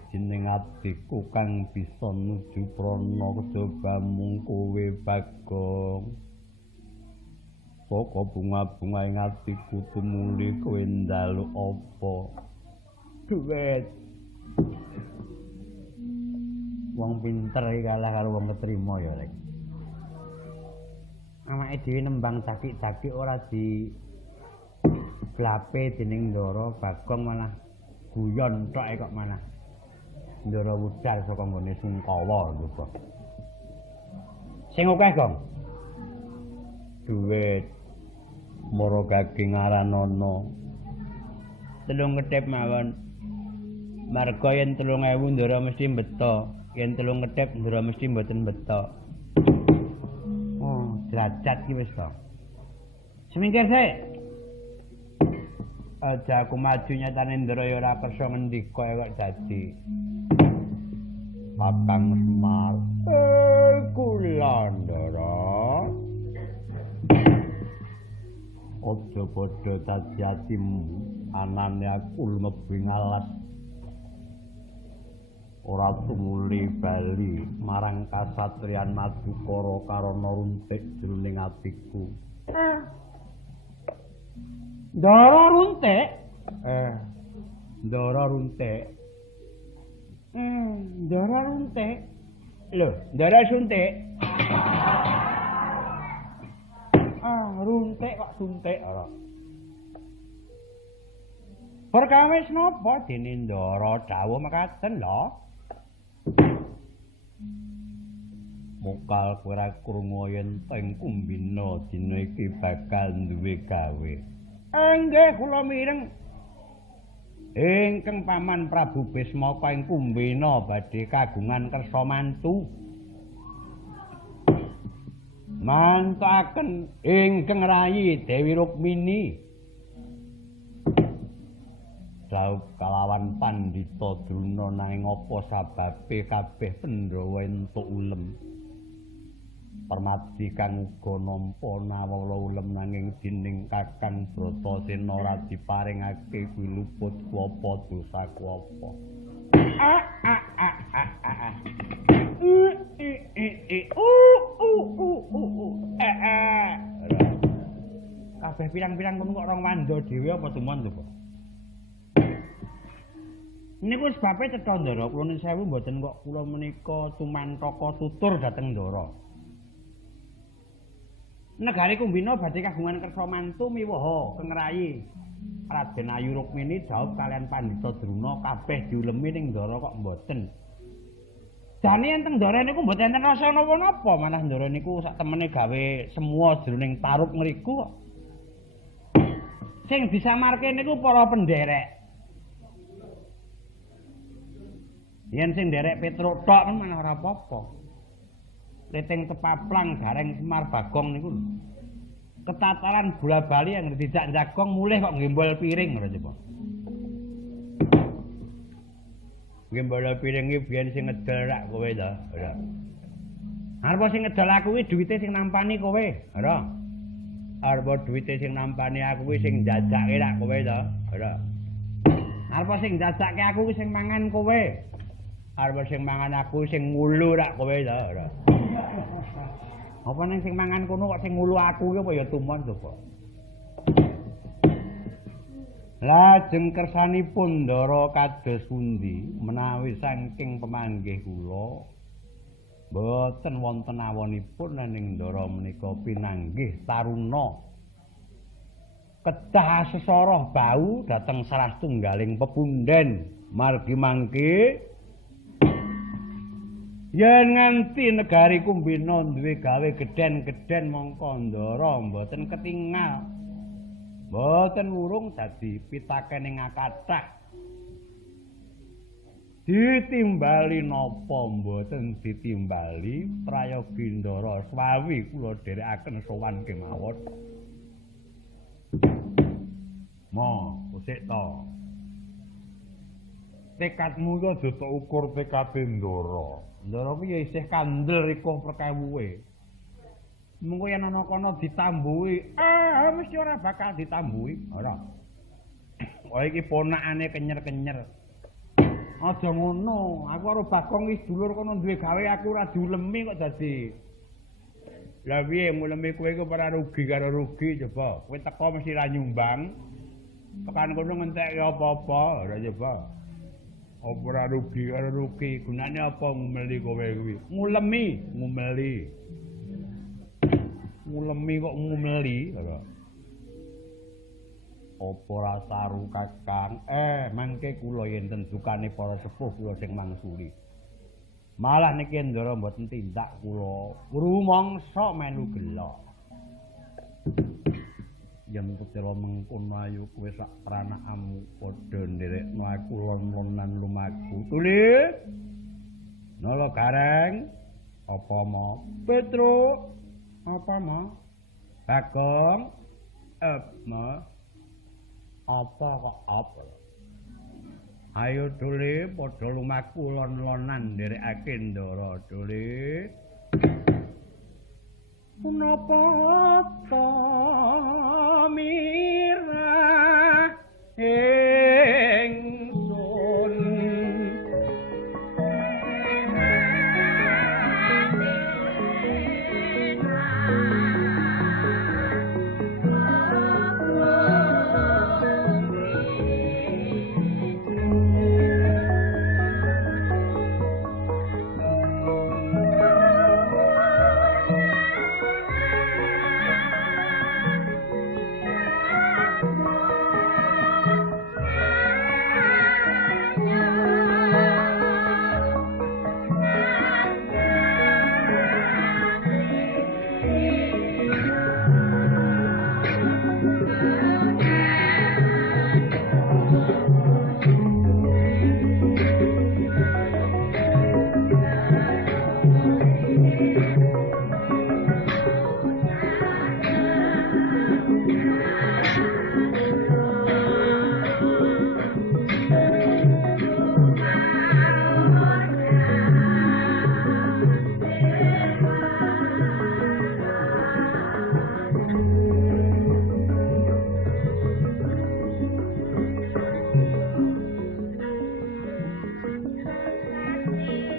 sawijining atiku kang bisa nuju prana kejaba mung kowe Bagong. Saka bunga-bunga ing atiku tumuli kowe njaluk apa? Duit. Wong pinter iki kalah karo wong ketrima ya, Rek. Awake dhewe nembang cakik-cakik ora di glape dening Ndara Bagong malah guyon tok kok malah Ndara wudal saka nggone Sungkawa lho. Sing akeh, Gong. Duit mara gaging aranana. 3 ketep mawon. Marga yen 3.000 Ndara mesti beto, yen 3 ketep Ndara mesti mboten beto. Oh, derajat ki wis to. Semingkir sik. Aja aku maju nyatane Ndara ya ora kersa ngendika kok dadi Kakang Semar. Kula Ndara. Aja padha dadi atimu, anane aku lumebing alas. Ora tumuli bali marang kasatriyan Madukara karana runtik jroning atiku. Ndara runtik? Ndara runtik. Ndara runtik. Lho, Ndara suntik. Runtik kok suntik ora. Perkawis napa dene Ndara dawuh mekaten lho? Mokal kowe ora krungu yen teng Kumbina dina iki bakal duwe gawe. Nggih kula mireng. Ingkang Paman Prabu Bismaka ing Kumbina badhe kagungan kersa mantu. Mantaken ingkang rayi Dewi Rukmini. Daup kalawan Pandhita Druna nanging apa sababe kabeh Pandhawa entuk ulem. Permati kang uga nampa nawala ulem nanging dening Kakang Bratasena ora diparingake kuwi luput kuwapa dosa kuwapa. Kabeh pirang-pirang ngono kok rong wanda dhewe apa tumon to, Pak? Niku sebabe cetha Ndara, kula nuwun sewu mboten kok kula menika tumantaka tutur dhateng Ndara. Negari Kumbina badhe kagungan kersa mantu miwaha kengrayi Raden Ayu Rukmini jauh kalian Pandhita Druna kabeh diulemi ning Ndara kok mboten. Jane enten Ndara niku mboten enten rasa napa-napa, malah Ndara niku sak temene gawe semua jroning tarub ngriku kok. Sing disamarke niku para penderek. Yen sing nderek Petruk tok kan malah ora apa-apa. Leteng tepaplang gareng Semar Bagong niku lho. Ketataran bola-bali yang dijak jagong mulih kok ngembol piring lho coba. Ngembol piring iki biyen sing ngedol rak kowe to, ora. Arep sing ngedol aku kuwi duwite sing nampani kowe, ora. Arep duwite sing nampani aku kuwi sing jajake rak kowe to, ora. Arep sing jajake aku kuwi sing mangan kowe. Arep sing mangan aku sing ngulu rak kowe to, ora. Apa nang sing mangan kono kok sing ngulu aku ki apa ya tumon to, Pak. Lajeng kersanipun Ndara kados pundi menawi saking pemanggih kula boten wonten awonipun ning Ndara menika pinanggih taruna kedah sesoroh bau dhateng salah tunggaling pepunden margi mangke yen nganti negari Kumbina duwe gawe gedhen-gedhen mongko Ndara mboten ketingal. Mboten wurung dadi pitakening akathah. Ditimbali napa mboten ditimbali prayogi Ndara swawi kula dherekaken sowan kemawon. Mo, usik to. Tekadmu yo aja tok ukur tekade Ndara. Ndara kuwi ya isih kandel rikuh perkawuhe. Mengko yen ana kono ditambuhi, mesti ora bakal ditambuhi, ora. Oh iki ponakane kenyer-kenyer. Aja ngono, aku karo Bagong wis dulur kono duwe gawe aku ora diulemi kok dadi. Lah piye mulemi kowe iku ora rugi karo rugi coba. Kowe teko mesti ra nyumbang. Tekan kono ngentekke apa-apa, ora coba. Apa ora rugi karo rugi, gunane apa ngumeli kowe kuwi? Ngulemi, ngumeli. Ngulemi kok ngumeli, ora. Apa ora saru Kakang? Mangke kula yen ten dukane para sepuh kula sing mangsuli. Malah niki ndara mboten tindak kula. Rumangsa melu gelo. Yen ketela mengkono ayu kowe sak pranakamu padha nderekno aku lon-lonan lumaku. Tuli. Nolo gareng. Apa mo? Petruk. Apa mo? Bagong. Mo. Apa kok apa? Ayo Duli padha lumaku lon-lonan nderekake ndara Duli. Punapa ta